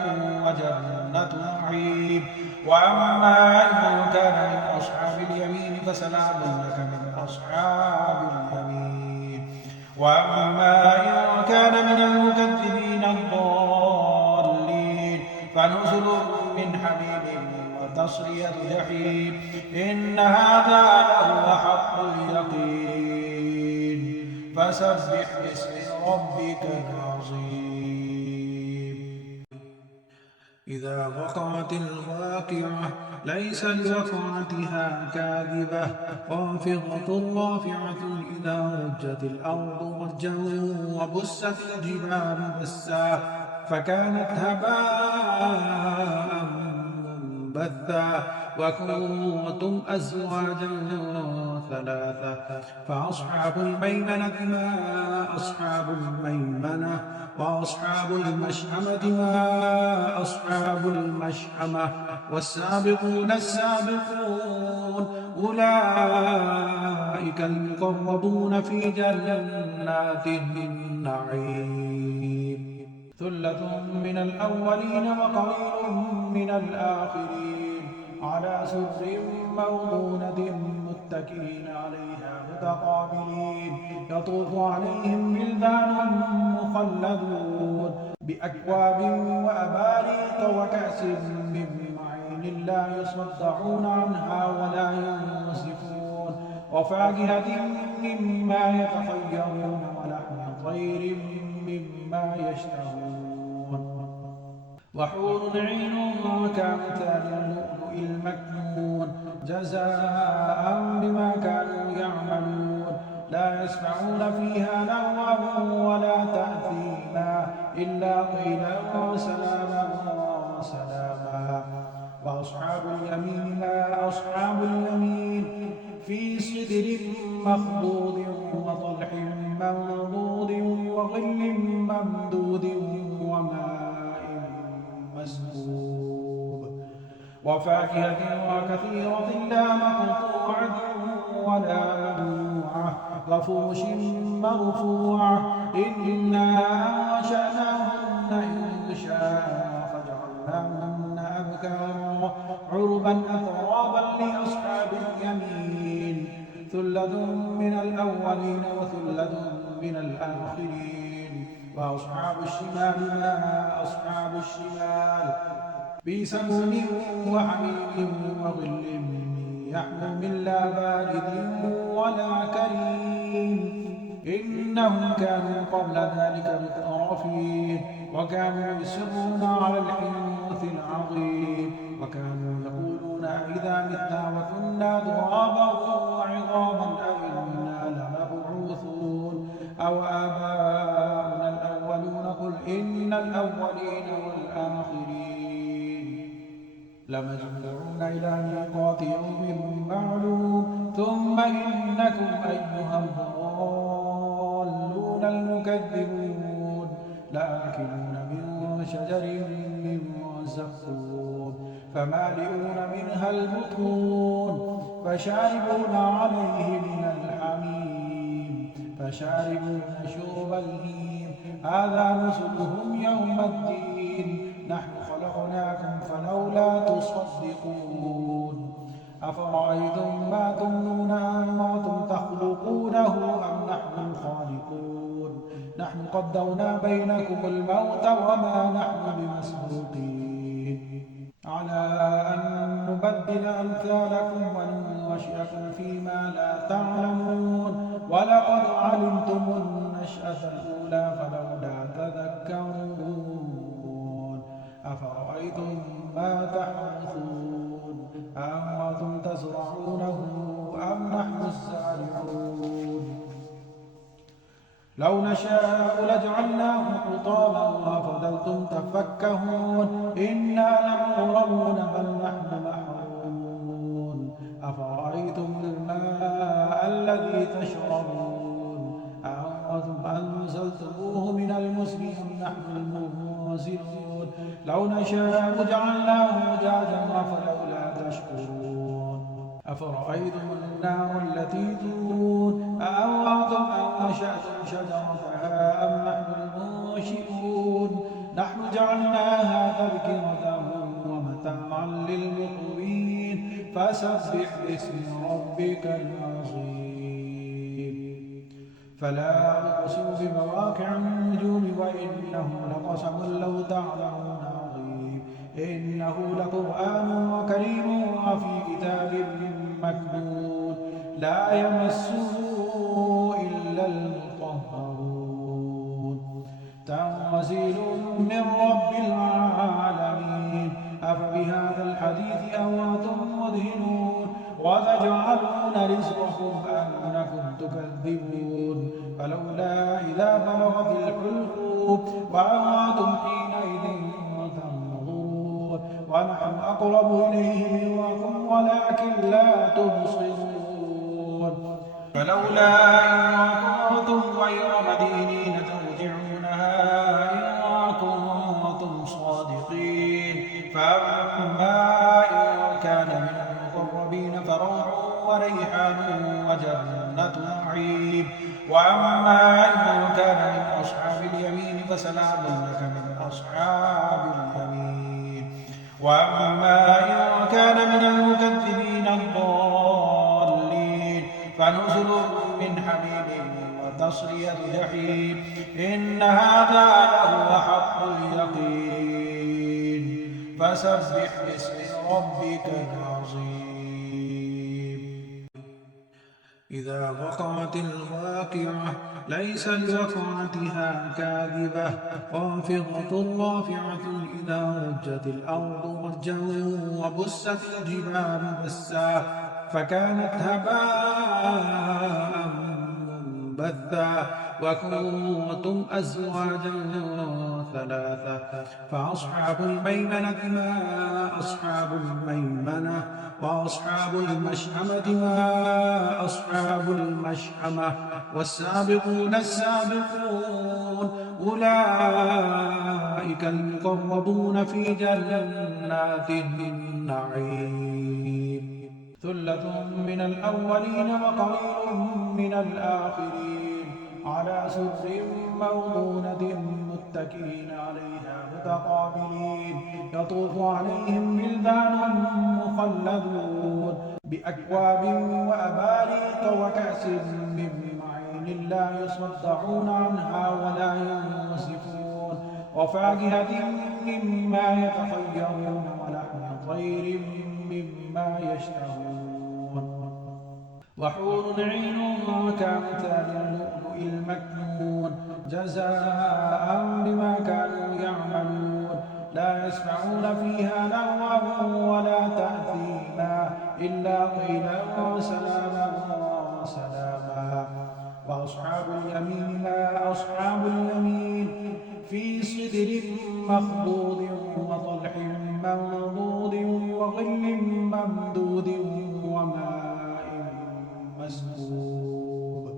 وجنة نعيم وأما إن كان من أصحاب اليمين فسلام لك من أصحاب اليمين وأما إن كان من المكذبين الضالين فنزل من حميم وتصلية جحيم إن هذا لهو حق اليقين فسبح باسم ربك العظيم إذا وقعت الواقعة ليس لوقعتها كاذبة خافضة رافعة إذا رجت الأرض رجا وبست الجبال بسا فكانت هباء منبثا وكنتم أزواجا ثلاثة فأصحاب الميمنة ما أصحاب الميمنة وأصحاب المشأمة ما أصحاب المشأمة والسابقون السابقون أولئك المقربون في جنات النعيم ثلة من الأولين وقليل من الآخرين على سرر موضونة متكئين عليها متقابلين يطوف عليهم ولدان مخلدون بأكواب وأباريق وكأس من معين لا يصدعون عنها ولا ينصفون وفاكهة مما يتخيرون ولحم طير مما يشتهون وحور عين كأمثال اللؤلؤ المكنون جزاء بما كانوا يعملون لا يسمعون فيها لغوا ولا تأثيما إلا قيلا سلاما سلاما وأصحاب اليمين ما أصحاب اليمين في سدر مخضود وطلح منضود وظل ممدود وماء مسكوب وفاكهة وكثيرة لا مقطوعة ولا ممنوعة وفرش مرفوعة إنا أنشأناهن إنشاء فجعلناهن أبكارا عربا أترابا لأصحاب اليمين ثلة من الأولين وثلة من الآخرين وأصحاب الشمال ما أصحاب الشمال في سموم وحميم وظل يحموم لا بارد ولا كريم إنهم كانوا قبل ذلك مترفين وكانوا يصرون على الحنث العظيم وكانوا يقولون إذا متنا وكنا ترابا وعظاما أئنا لمبعوثون أو آباؤنا الأولون قل إن الأولين والآخرين لمجموعون إلى ميقات يوم معلوم ثم إنكم أيها الضالون المكذبون لآكلون من شجر من زقوم فمالئون منها البطون فشاربون عليه من الحميم فشاربون شرب الهيم هذا نزلهم يوم الدين نحن خلقناكم فلولا تصدقون أفرأيتم ما تمنون أنتم تخلقونه أم نحن الخالقون نحن قدرنا بينكم الموت وما نحن بمسبوقين على أن نبدل أمثالكم وننشئكم فيما لا تعلمون ولقد علمتم النشأة الأولى فلولا تذكرون أفرأيتم ما تحرثون أأنتم تزرعونه أم نحن الزارعون لو نشاء لجعلناه حطاما وفضلتم تفكهون إنا لمغرمون بل نحن محرومون أفرأيتم الماء الذي تشربون أأنتم أنزلتموه من المزن أم نحن المنزلون لو نشاء جعلناه أجاجا فلولا تشكرون أفرأيتم النار التي تورون أأنتم أنشأتم شجرتها أم نحن المنشئون نحن جعلناها تذكرة ومتاعا للمقوين فسبح باسم ربك العظيم فلا أقسم بمواقع النجوم وإنه لقسم لو تعلمون عظيم إنه لقرآن كريم وفي كتاب مكنون لا يمسه إلا المطهرون تنزيل من رب العالمين أفبهذا الحديث أنتم مدهنون وتجعلون رزقكم أنكم تكذبون فلولا إذا بلغت الحلقوم وأنتم حينئذ تنظرون ونحن أقرب إليه منكم ولكن لا تبصرون فلولا إن كنتم غير مدينين ترجعونها إن كنتم صادقين فأما إن كان من المقربين فروح وريحان وجنة نعيم وأما إن كان من أصحاب اليمين فسلام لك من أصحاب اليمين وأما إن كان من المكذبين الضالين فنزل من حميم وتصلية جحيم إن هذا لهو حق اليقين فسبح باسم ربك العظيم إذا وقعت الواقعة ليس لوقعتها كاذبة خافضة رافعة إذا رجت الأرض رجا وبست الجبال بسا فكانت هباء منبثا وكنتم أزواجا ثلاثة فأصحاب الميمنة ما أصحاب الميمنة وأصحاب المشأمة ما أصحاب المشأمة والسابقون السابقون أولئك المقربون في جنات النعيم ثلة من الأولين وقليل من الآخرين على سرر موضونة متكئين عليها متقابلين يطوف عليهم ولدان مخلدون بأكواب وأباريق وكأس من معين لا يصدعون عنها ولا ينصفون وفاكهة مما يتخيرون ولحم طير مما يشتهون وحور عين كأمثال اللؤلؤ المكنون جزاء بما كانوا يعملون لا يسمعون فيها لغوا ولا تأثيما إلا قيلا سلاما سلاما وأصحاب اليمين ما أصحاب اليمين في صدر مخضود وطلح منضود وظل ممدود وماء مسكوب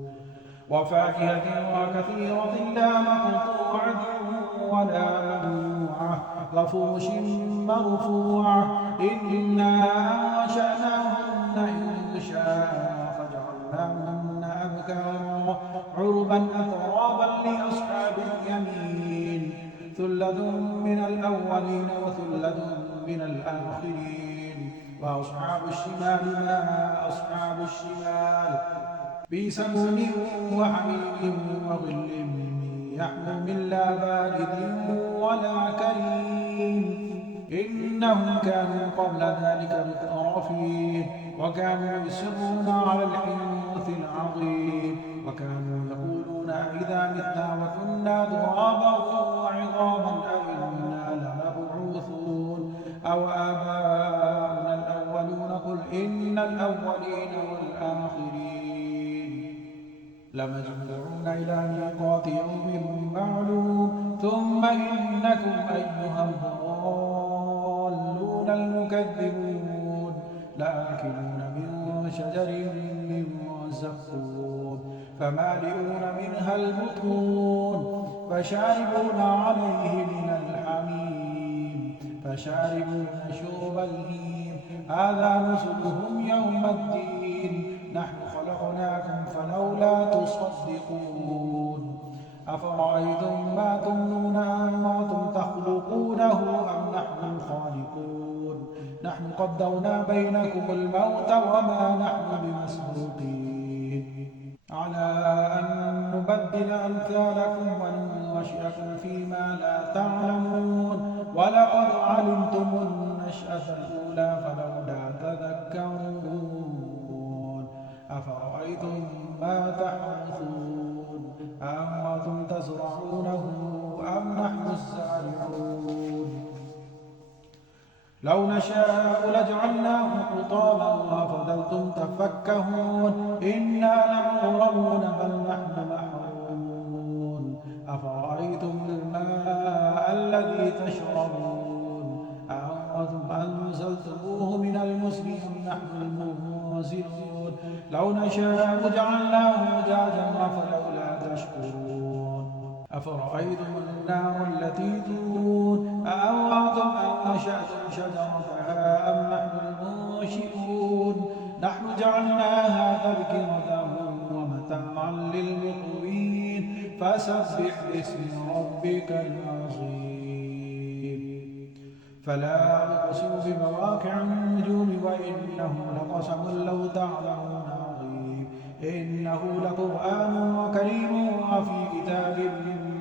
وفاكهة وكثيرة لا مقطوعة ولا ممنوعة وفرش مرفوعة إنا أنشأناهن إنشاء فجعلناهن أبكارا عربا أترابا لأصحاب اليمين ثلة من الأولين وثلة من الآخرين وأصحاب الشمال ما أصحاب الشمال في سموم وحميم وظل يحموم لا بارد ولا كريم إنهم كانوا قبل ذلك مترفين وكانوا يصرون على الحنث العظيم وكانوا يقولون أئذا متنا وكنا ترابا وعظاما أئنا لمبعوثون أو آباؤنا الأولون قل إن الأولين والآخرين لمجموعون إلى ميقات يوم معلوم ثم إنكم أيها الضالون المكذبون لآكلون من شجر من زقوم فمالئون منها البطون فشاربون عليه من الحميم فشاربون شرب الهيم هذا نزلهم يوم الدين نحن خلقناكم فلولا تصدقون أفرأيتم ما تمنون أنتم تخلقونه أم نحن الخالقون نحن قدرنا بينكم الموت وما نحن بمسبوقين على أن نبدل أمثالكم وننشئكم فيما لا تعلمون ولقد علمتم النشأة الأولى فلولا تذكرون أفرأيتم ما تحرثون أأنتم تزرعونه أم نحن الزارعون لو نشاء لجعلناه حطاما فظلتم تفكهون إنا لمغرمون بل نحن محرومون أفرأيتم الماء الذي تشربون أأنتم أنزلتموه من المزن أم نحن المنزلون لو نشاء جعلناه أجاجا فلولا تشكرون أفرأيتم النار التي تورون أأنتم أنشأتم شجرتها أم نحن المنشئون نحن جعلناها تذكرة ومتاعا للمقوين فسبح باسم ربك العظيم فلا أقسم بمواقع النجوم وإنه لقسم لو تعلمون عظيم إنه لقرآن كريم وفي كتاب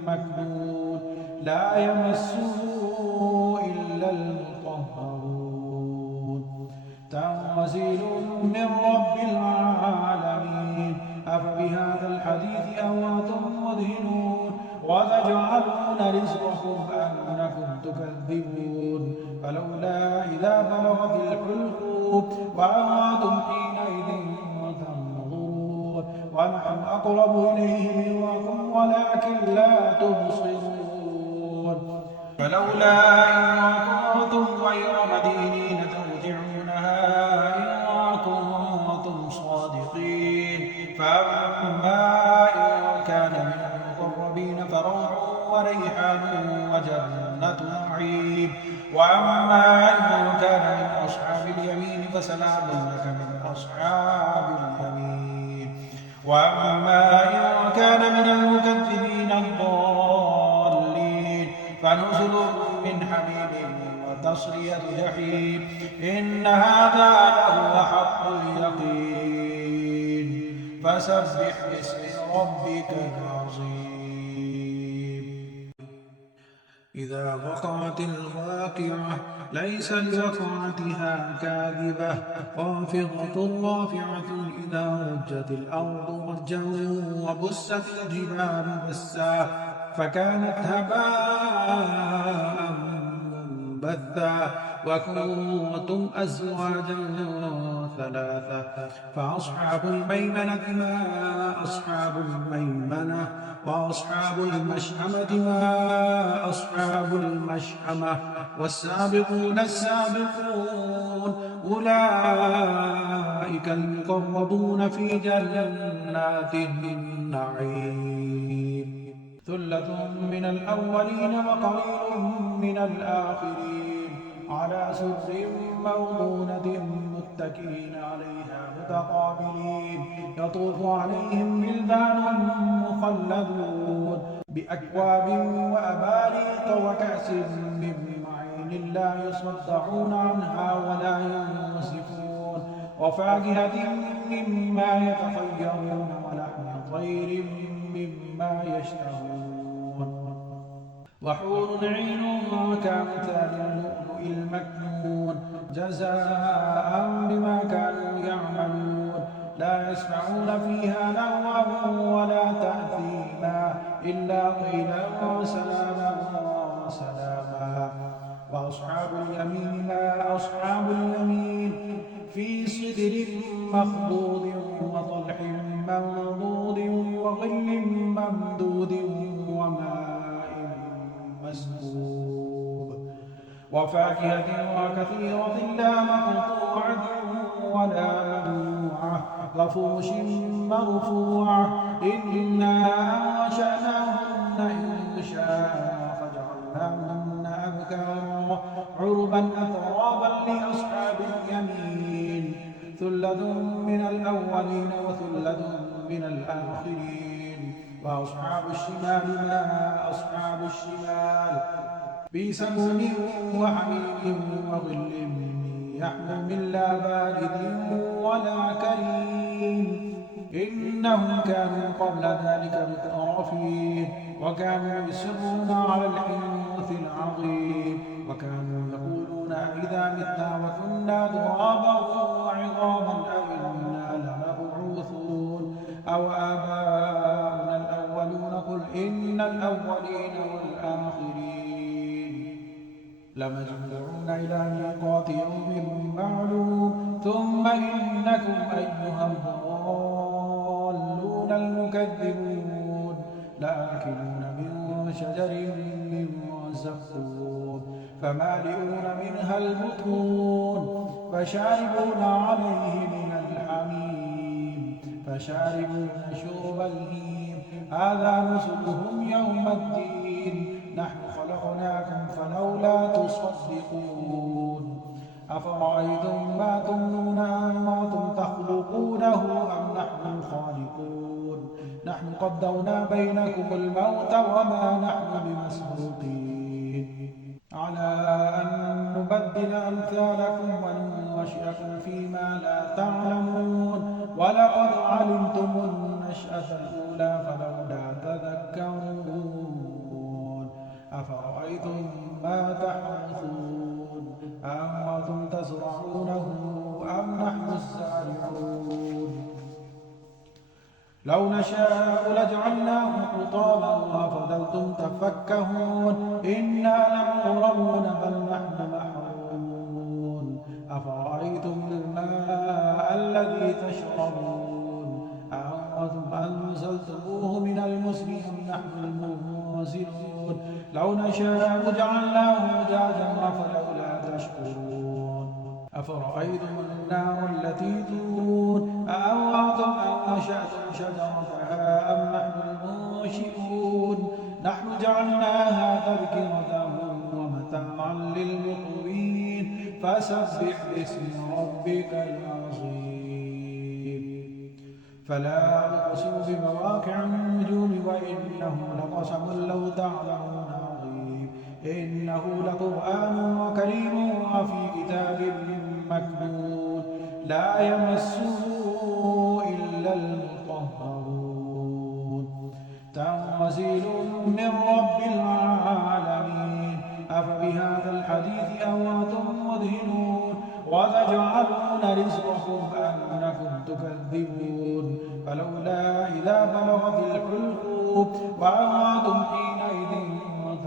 مكنون لا يمسه إلا المطهرون تنزيل من رب العالمين أفبهذا الحديث أنتم مدهنون وتجعلون رزقكم أنكم تكذبون فلولا إذا بلغت الحلقوم وأنتم حينئذ تنظرون ونحن أقرب إليه منكم ولكن لا تبصرون فلولا إن كنتم غير مدينين ترجعونها إن كنتم صادقين فأما إن كان من المقربين فروح وريحان وجنة نعيم وأما إن كان من أصحاب اليمين فسلام لك من أصحاب اليمين وأما إن كان من المكذبين الضالين فنزل من حميم وتصلية جحيم إن هذا لهو حق اليقين فسبح باسم ربك العظيم إذا وقعت الواقعة ليس لوقعتها كاذبة خافضة رافعة إذا رجت الأرض رجا وبست الجبال بسا فكانت هباء منبثا وكنتم أزواجا ثلاثة فأصحاب الميمنة ما أصحاب الميمنة وأصحاب المشأمة ما أصحاب المشأمة والسابقون السابقون أولئك المقربون في جنات النعيم ثلة من الأولين وقليل من الآخرين على سرر موضونة متكئين عليها متقابلين يطوف عليهم ولدان مخلدون بأكواب وأباريق وكأس من معين لا يصدعون عنها ولا ينزفون وفاكهة مما يتخيرون ولحم طير مما يشتهون وحور عين كأمثال اللؤلؤ المكنون جزاء بما كانوا يعملون لا يسمعون فيها لغوا ولا تأثيما إلا قيلا سلاما سلاما وأصحاب اليمين ما أصحاب اليمين في صدر مخضود وطلح منضود وظل ممدود وماء مسكوب وفاكهة وكثيرة لا مقطوعة ولا ممنوعة وفرش مرفوعة إنا أنشأناهن إنشاء فجعلناهن أبكارا عربا أترابا لأصحاب اليمين ثلة من الأولين وثلة من الآخرين وأصحاب الشمال ما أصحاب الشمال في سموم وحميم وظل يحموم لا بارد ولا كريم إنهم كانوا قبل ذلك مترفين وكانوا يصرون على الحنث العظيم وكانوا يقولون أئذا متنا وكنا ترابا وعظاما أئنا لمبعوثون أو آباؤنا الأولون قل إن الأولين والآخرين لمجموعون إلى ميقات يوم معلوم ثم إنكم أيها الضالون المكذبون لآكلون من شجر من زقوم فمالئون منها البطون فشاربون عليه من الحميم فشاربون شرب الهيم هذا نزلهم يوم الدين نحن خلقناكم فلولا تصدقون أفرأيتم ما تمنون أنتم تخلقونه أم نحن الخالقون نحن قدرنا بينكم الموت وما نحن بمسبوقين على أن نبدل أمثالكم وننشئكم فيما لا تعلمون ولقد علمتم النشأة الأولى فلولا تذكرون أفرأيتم ما تحرثون أأنتم تزرعونه أم نحن الزارعون لو نشاء لجعلناه حطاما وفضلتم تفكهون إنا لمغرمون بل نحن محرومون أفرأيتم الماء الذي تشربون أأنتم أنزلتموه من المزن أم نحن المنزلون لو نشاء جعلناه أجاجا فلولا تشكرون أفرأيتم النار التي تورون أأنتم أنشأتم شجرتها أم نحن المنشئون نحن جعلناها تذكرة ومتاعا للمقوين فسبح باسم ربك العظيم فلا أقسم بمواقع النجوم وإنه لقسم لو تعلمون عظيم إنه لقرآن كريم وفي كتاب مكنون لا يمسه إلا المطهرون تنزيل من رب العالمين أفبهذا الحديث أنتم مدهنون وتجعلون رزقكم أنكم تكذبون فلولا إذا بلغت الحلقوم وأنتم حينئذ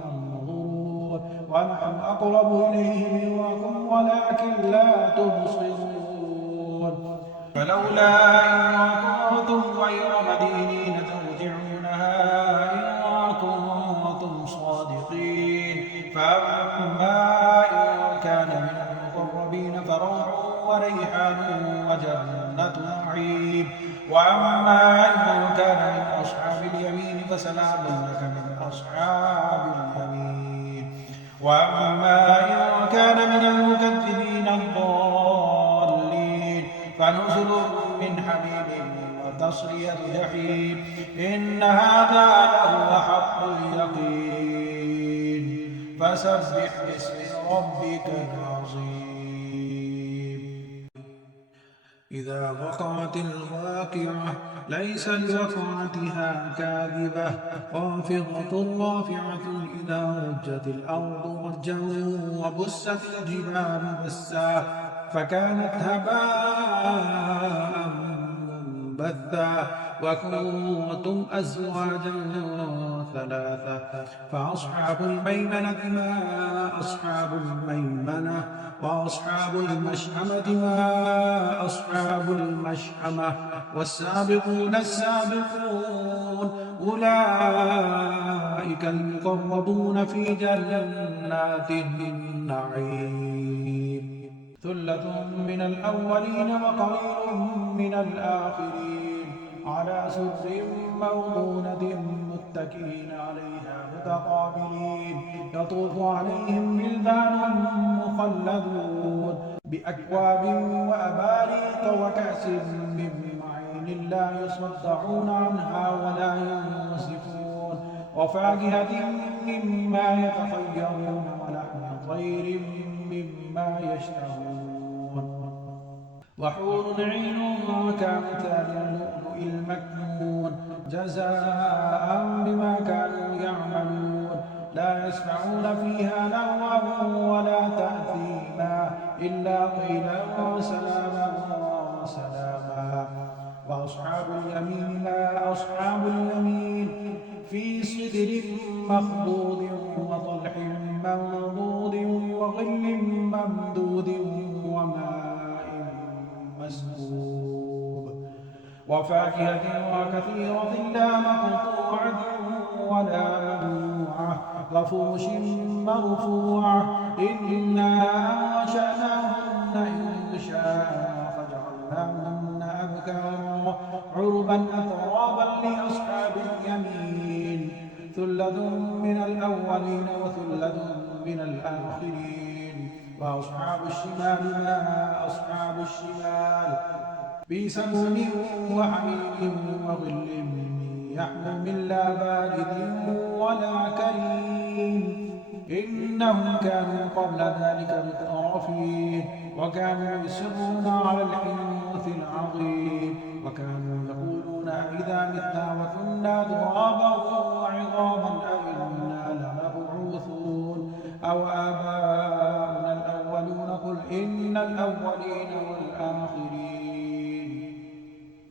تنظرون ونحن أقرب إليه منكم ولكن لا تبصرون فلولا إن كنتم غير مدينين ترجعونها إن كنتم صادقين فأما إن كان من المقربين فروح وريحان وجنة نعيم وأما إن كان من أصحاب اليمين فسلام لك من أصحاب اليمين وأما إن كان من المكذبين الضالين فنزل من حميم وتصلية جحيم إن هذا لهو حق اليقين فسبح باسم ربك العظيم إذا وقعت الواقعة ليس لوقعتها كاذبة خافضة رافعة إذا رجت الأرض رجا وبست الجبال بسا فكانت هباء منبثا وكنتم أزواجا ثلاثة فأصحاب الميمنة ما أصحاب الميمنة وأصحاب المشأمة ما أصحاب المشأمة والسابقون السابقون أولئك المقربون في جنات النعيم ثلة من الأولين وقليل من الآخرين على سرر موضونة متكئين عليها متقابلين يطوف عليهم ولدان مخلدون بأكواب وأباريق وكأس من معين لا يصدعون عنها ولا ينصفون وفاكهة مما يتخيرون ولحم طير مما يشتهون وحور عين كأمثال اللؤلؤ المكنون جزاء بما كانوا يعملون لا يسمعون فيها لغوا ولا تأثيما إلا قيلا سلاما سلاما وأصحاب اليمين ما أصحاب اليمين في سدر مخضود وطلح منضود وظل ممدود وماء مسكوب وفاكهة وكثيرة لا مقطوعة ولا ممنوعة وفرش مرفوعة إنا أنشأناهن إنشاء فجعلناهن أبكارا عربا أترابا لأصحاب اليمين ثلة من الأولين وثلة من الآخرين وأصحاب الشمال ما أصحاب الشمال في سموم وحميم وظل يحموم لا بارد ولا كريم إنهم كانوا قبل ذلك مترفين وكانوا يصرون على الحنث العظيم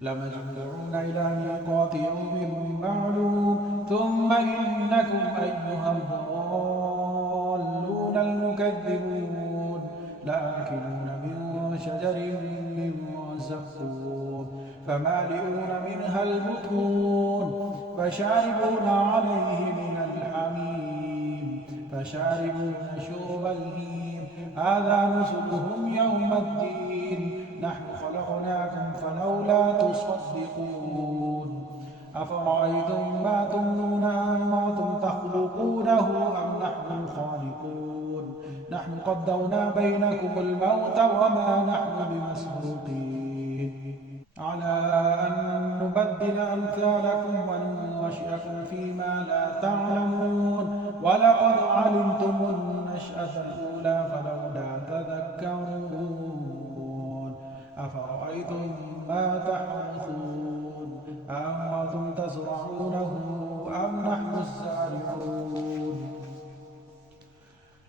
لمجموعون إلى ميقات يوم معلوم ثم إنكم أيها الضالون المكذبون لآكلون من شجر من زقوم فمالئون منها البطون فشاربون عليه من الحميم فشاربون شرب الهيم هذا نزلهم يوم الدين نحن خلقناكم فلولا تصدقون أفرأيتم ما تمنون أنتم تخلقونه أم نحن الخالقون نحن قدرنا بينكم الموت وما نحن بمسبوقين على أن نبدل أمثالكم وننشئكم فيما لا تعلمون ولقد علمتم النشأة الأولى فلولا تذكرون أفرأيتم ما تحرثون أأنتم تزرعونه أم نحن الزارعون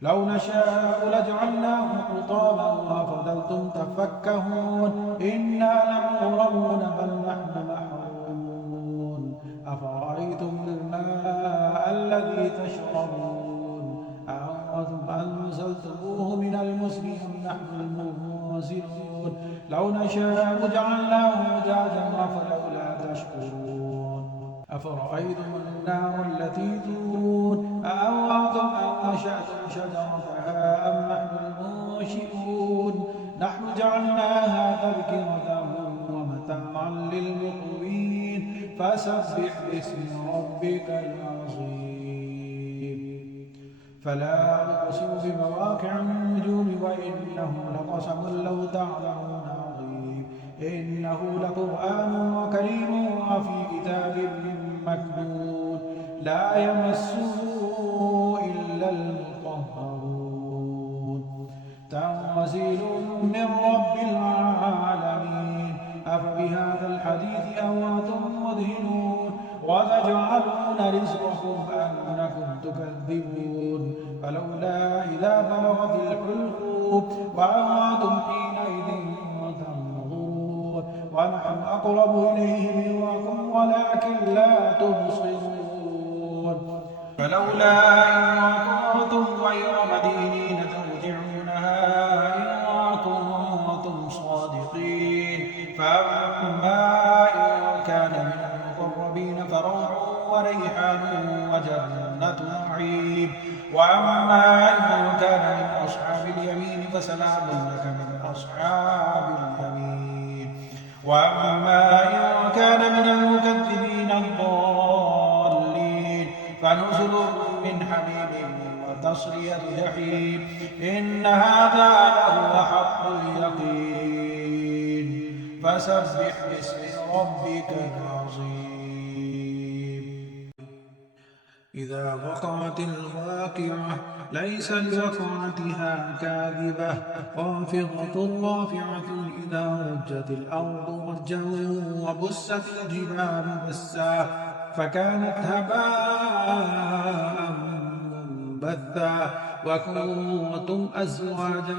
لو نشاء لجعلناه حطاما وفضلتم تفكهون إنا لمغرمون بل نحن محرومون أفرأيتم الماء الذي تشربون أأنتم أنزلتموه من المزن أم نحن المنزلون لو نشاء جعلناه أجاجا فلولا تشكرون أفرأيتم النار التي تورون أأنتم أنشأتم شجرتها أم نحن المنشئون نحن جعلناها تذكرة ومتاعا للمقوين فسبح باسم ربك العظيم فلا أقسم بمواقع النجوم وإنه لقسم لو تعلمون عظيم إنه لقرآن كريم وفي كتاب مكنون لا يمسه إلا المطهرون تنزيل من رب العالمين أفبهذا الحديث أنتم مدهنون وتجعلون رزقكم أنكم تكذبون فلولا إذا بلغت الحلقوم وأنتم حينئذ تنظرون ونحن أقرب إليه منكم ولكن لا تبصرون فلولا إن كنتم غير مدينين ترجعونها إن كنتم صادقين فأما إن كان من المقربين فروح وريحان وجنة نعيم وأما إن كان من أصحاب اليمين فسلام لك من أصحاب اليمين وأما إن كان من المكذبين الضالين فنزل من حميم وتصلية جحيم إن هذا لهو حق اليقين فسبح باسم ربك العظيم إذا وقعت الواقعة ليس لوقعتها كاذبة خافضة رافعة إذا رجت الأرض رجا وبست الجبال بسا فكانت هباء منبثا وكنتم أزواجا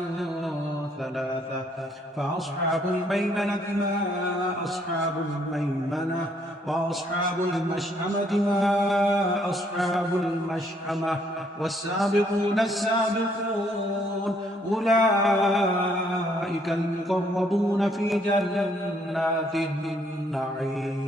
ثلاثة فأصحاب الميمنة ما أصحاب الميمنة وأصحاب المشأمة ما أصحاب المشأمة والسابقون السابقون أولئك المقربون في جنات النعيم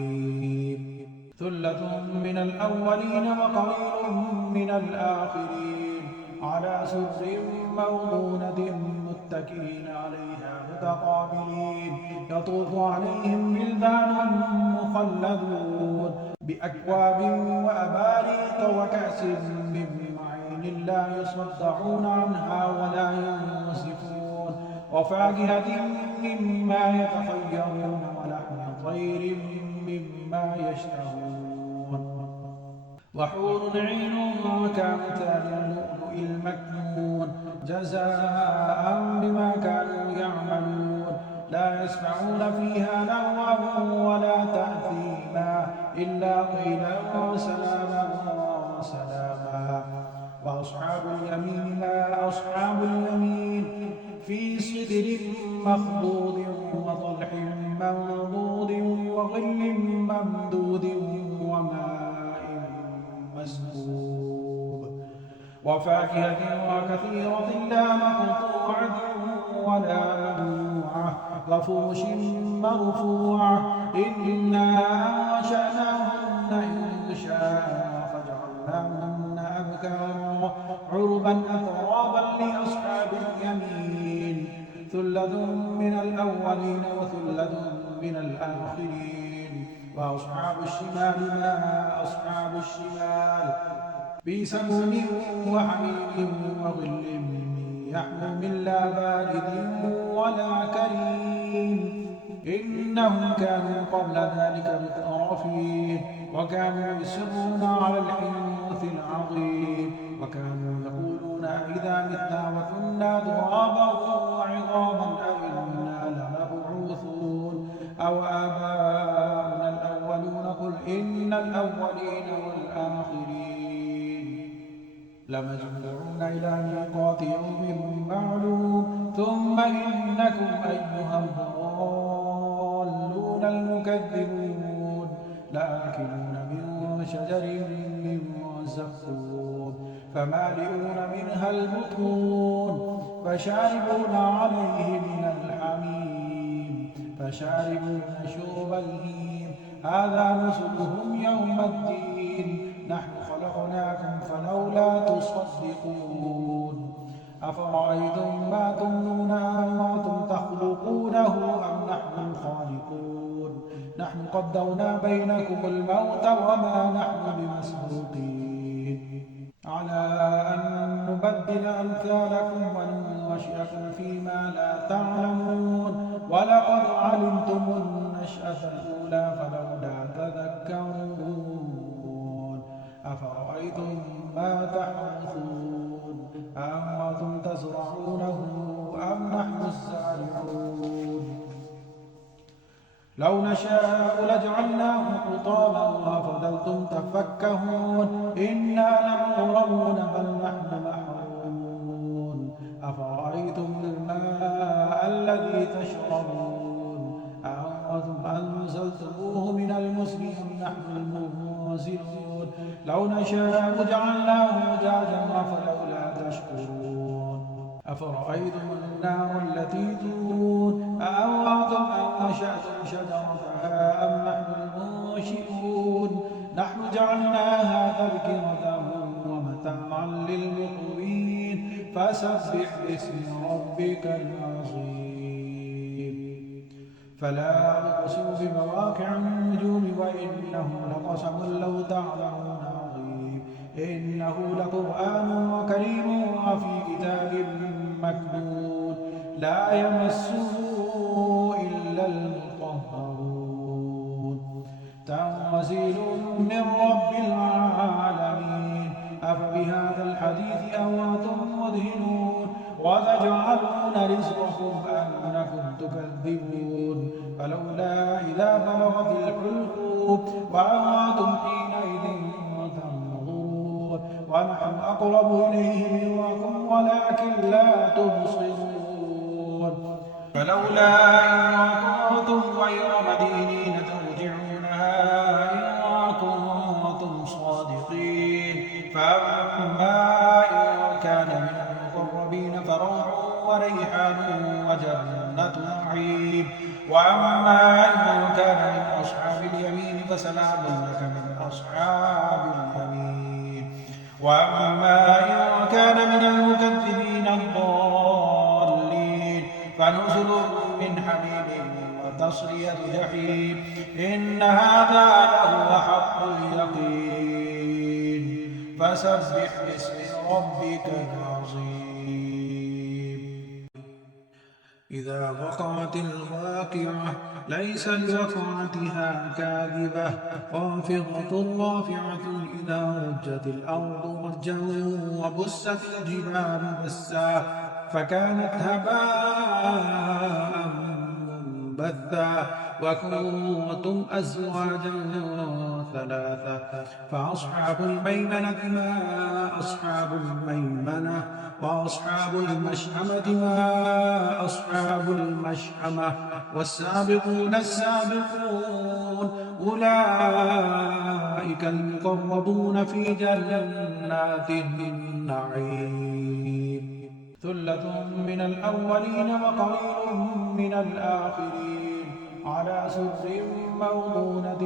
ثلة من الأولين وقليل من الآخرين على سرر موضونة متكئين عليها متقابلين يطوف عليهم ولدان مخلدون بأكواب وأباريق وكأس من معين لا يصدعون عنها ولا ينزفون وفاكهة مما يتخيرون ولحم طير مما يشتهون وحور عين كأمثال اللؤلؤ المكنون جزاء بما كانوا يعملون لا يسمعون فيها لغوا ولا تأثيما إلا قيلا سلاما سلاما وأصحاب اليمين ما أصحاب اليمين في سدر مخضود وطلح منضود وظل ممدود وماء مسكوب وفاكهة وكثيرة لا مقطوعة ولا ممنوعة وفرش مرفوعة إنا أنشأناهن إنشاء فجعلناهن أبكارا عربا أترابا لأصحاب اليمين ثلة من الأولين وثلة من الآخرين وأصحاب الشمال ما أصحاب الشمال بسموم وحميم وظل يحموم لا بارد ولا كريم إنهم كانوا قبل ذلك مترفين وكانوا يصرون على الحنث العظيم وكانوا يقولون أئذا متنا وكنا ترابا وعظاما أئنا لمبعوثون أو آباؤنا الأولون قل إن الأولين والآخرين لمجموعون إلى ميقات يوم معلوم ثم إنكم أيها الضالون المكذبون لآكلون من شجر من زقوم فمالئون منها البطون فشاربون عليه من الحميم فشاربون شرب الهيم هذا نزلهم يوم الدين نحن خلقناكم فلولا تصدقون أفرأيتم ما تمنون أأنتم تخلقونه أم نحن الخالقون نحن قدرنا بينكم الموت وما نحن بمسبوقين على أن نبدل أمثالكم وننشئكم فيما لا تعلمون ولقد علمتم النشأة الأولى فلولا تذكرون أفرأيتم ما تحرثون أأنتم تزرعونه أم نحن الزارعون لو نشاء لجعلناه حطاما فظلتم تفكهون إنا لمغرمون بل نحن محرومون أفرأيتم الماء الذي تشربون أأنتم أنزلتموه من المزن أم نحن المنزلون لو نشاء جعلناه أجاجا فلولا تشكرون أفرأيتم النار التي تورون أأنتم أنشأتم شجرتها أم نحن المنشئون نحن جعلناها تذكرة ومتاعا للمقوين فسبح باسم ربك العظيم فلا أقسم بمواقع النجوم وإنه لقسم لو تعلمون عظيم إنه لقرآن كريم وفي كتاب مكنون لا يمسه إلا المطهرون تنزيل من رب العالمين أفبهذا الحديث أنتم مدهنون وتجعلون رزقكم أنكم تكذبون فلولا إذا بلغت الحلقوم وأنتم حينئذ تنظرون ونحن أقرب إليه منكم ولكن لا تبصرون فلولا إن كنتم غير مدينين ترجعونها إن كنتم صادقين فأما إن كان من المقربين فروح وريحان وجنة نعيم وأما إن كان من أصحاب اليمين فسلام لك من أصحاب اليمين وأما إن كان من المكذبين الضالين فنزل من حميم وتصلية جحيم إن هذا لهو حق اليقين فسبح باسم ربك العظيم إذا وقعت الواقعة ليس لوقعتها كاذبة خافضة رافعة إذا رجت الأرض رجا وبست الجبال بسا فكانت هباء بثا وكنتم أزواجا ثلاثة فأصحاب الميمنة ما أصحاب الميمنة وأصحاب المشأمة ما أصحاب المشأمة والسابقون السابقون أولئك المقربون في جنات النعيم ثلة من الأولين وقليل من الآخرين على سرر موضونة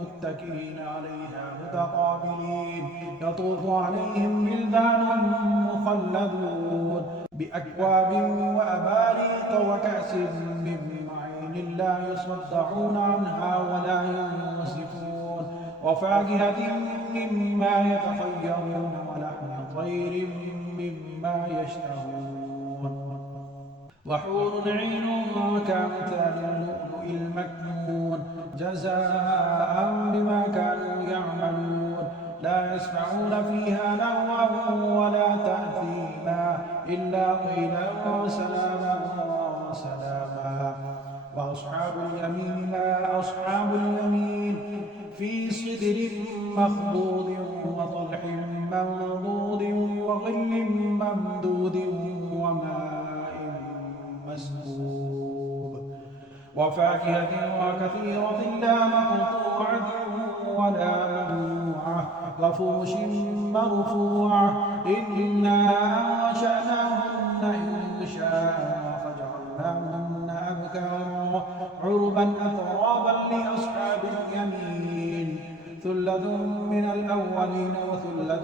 متكئين عليها متقابلين يطوف عليهم ولدان مخلدون بأكواب وأباريق وكأس من معين لا يصدعون عنها ولا ينزفون وفاكهة مما يتخيرون ولحم طير مما يشتهون وحور عين كأمثال اللؤلؤ المكنون جزاء بما كانوا يعملون لا يسمعون فيها لغوا ولا تأثيما إلا قيلا وسلاما وسلاما وأصحاب اليمين ما أصحاب اليمين في صدر مخضود وطلح منضود وظل ممدود وماء مسكوب وفاكهة وكثيرة لا مقطوعة ولا ممنوعة وفرش مرفوعة إنا أنشأناهن إنشاء فجعلناهن أبكارا عربا أترابا لأصحاب اليمين ثلة من الأولين وثلة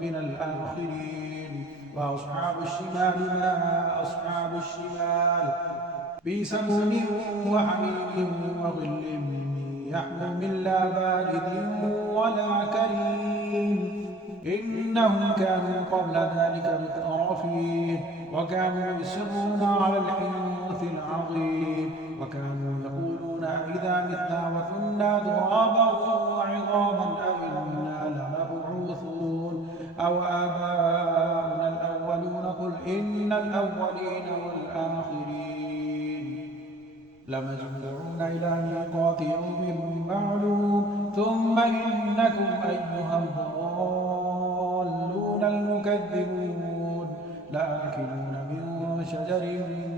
من الآخرين وأصحاب الشمال ما أصحاب الشمال في سموم وحميم وظل يحموم لا بارد ولا كريم إنهم كانوا قبل ذلك مترفين وكانوا يصرون على الحنث العظيم وكانوا يقولون أئذا متنا وكنا ترابا وعظاما أئنا لمبعوثون أو آباؤنا الأولون قل إن الأولين والآخرين لمجموعون إلى ميقات يوم معلوم ثم إنكم أيها الضالون المكذبون لآكلون من شجر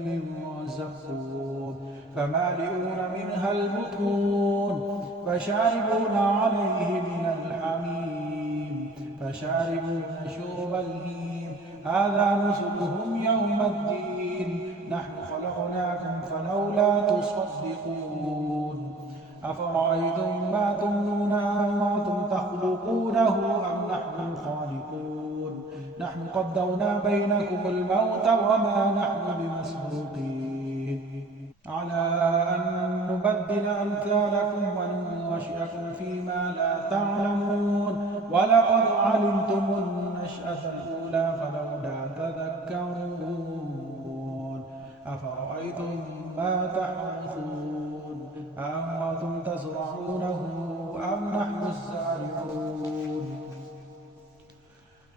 من زقوم فمالئون منها البطون فشاربون عليه من الحميم فشاربون شرب الهيم هذا نزلهم يوم الدين نحن خلقناكم فلولا تصدقون أفرأيتم ما تمنون أأنتم تخلقونه أم نحن الخالقون نحن قدرنا بينكم الموت وما نحن بمسبوقين على أن نبدل أمثالكم وننشئكم فيما لا تعلمون ولقد علمتم النشأة الأولى فلولا تذكرون أفرأيتم ما تحرثون أأنتم تزرعونه أم نحن الزارعون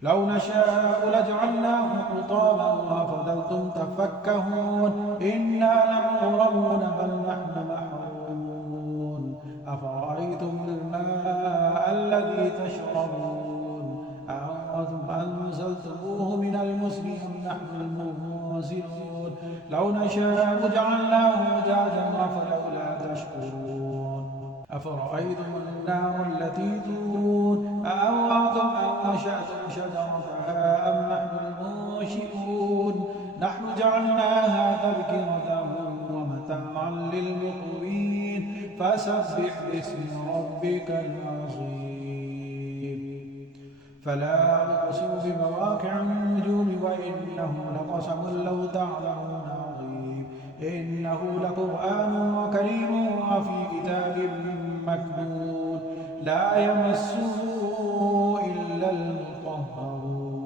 لو نشاء لجعلناه حطاما وفضلتم تفكهون إنا لمغرمون بل نحن محرومون أفرأيتم الماء الذي تشربون أأنتم أنزلتموه من المزن أم نحن المنزلون لو نشاء جعلناه أجاجا فلولا تشكرون أفرأيتم النار التي تورون أأنتم أنشأتم شجرتها أم نحن المنشئون نحن جعلناها تذكرة ومتاعا للمقوين فسبح باسم ربك العظيم فلا أقسم بمواقع النجوم وإنه لقسم لو تعلمون عظيم إنه لقرآن كريم وفي كتاب مكنون لا يمسه إلا المطهرون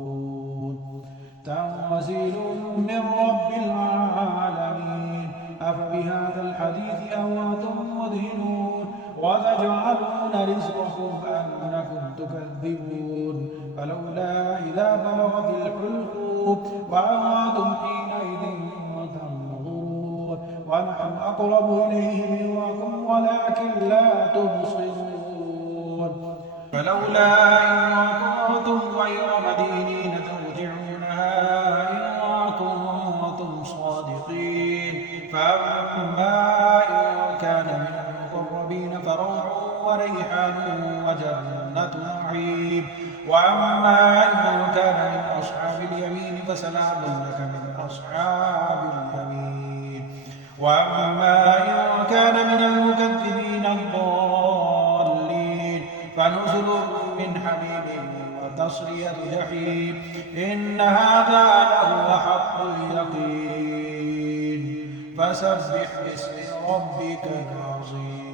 تنزيل من رب العالمين أفبهذا الحديث أنتم مدهنون وتجعلون رزقكم أنكم تكذبون فلولا إذا بلغت الحلقوم وأنتم حينئذ تنظرون ونحن أقرب إليه منكم ولكن لا تبصرون فلولا إن كنتم غير مدينين ترجعونها إن كنتم صادقين فأما إن كان من المقربين فروح وريحان وجنة نعيم وأما إن كان من أصحاب اليمين فسلام لك من أصحاب اليمين وأما إن كان من المكذبين الضالين فنزل من حميم وتصلية جحيم إن هذا لهو حق اليقين فسبح باسم ربك العظيم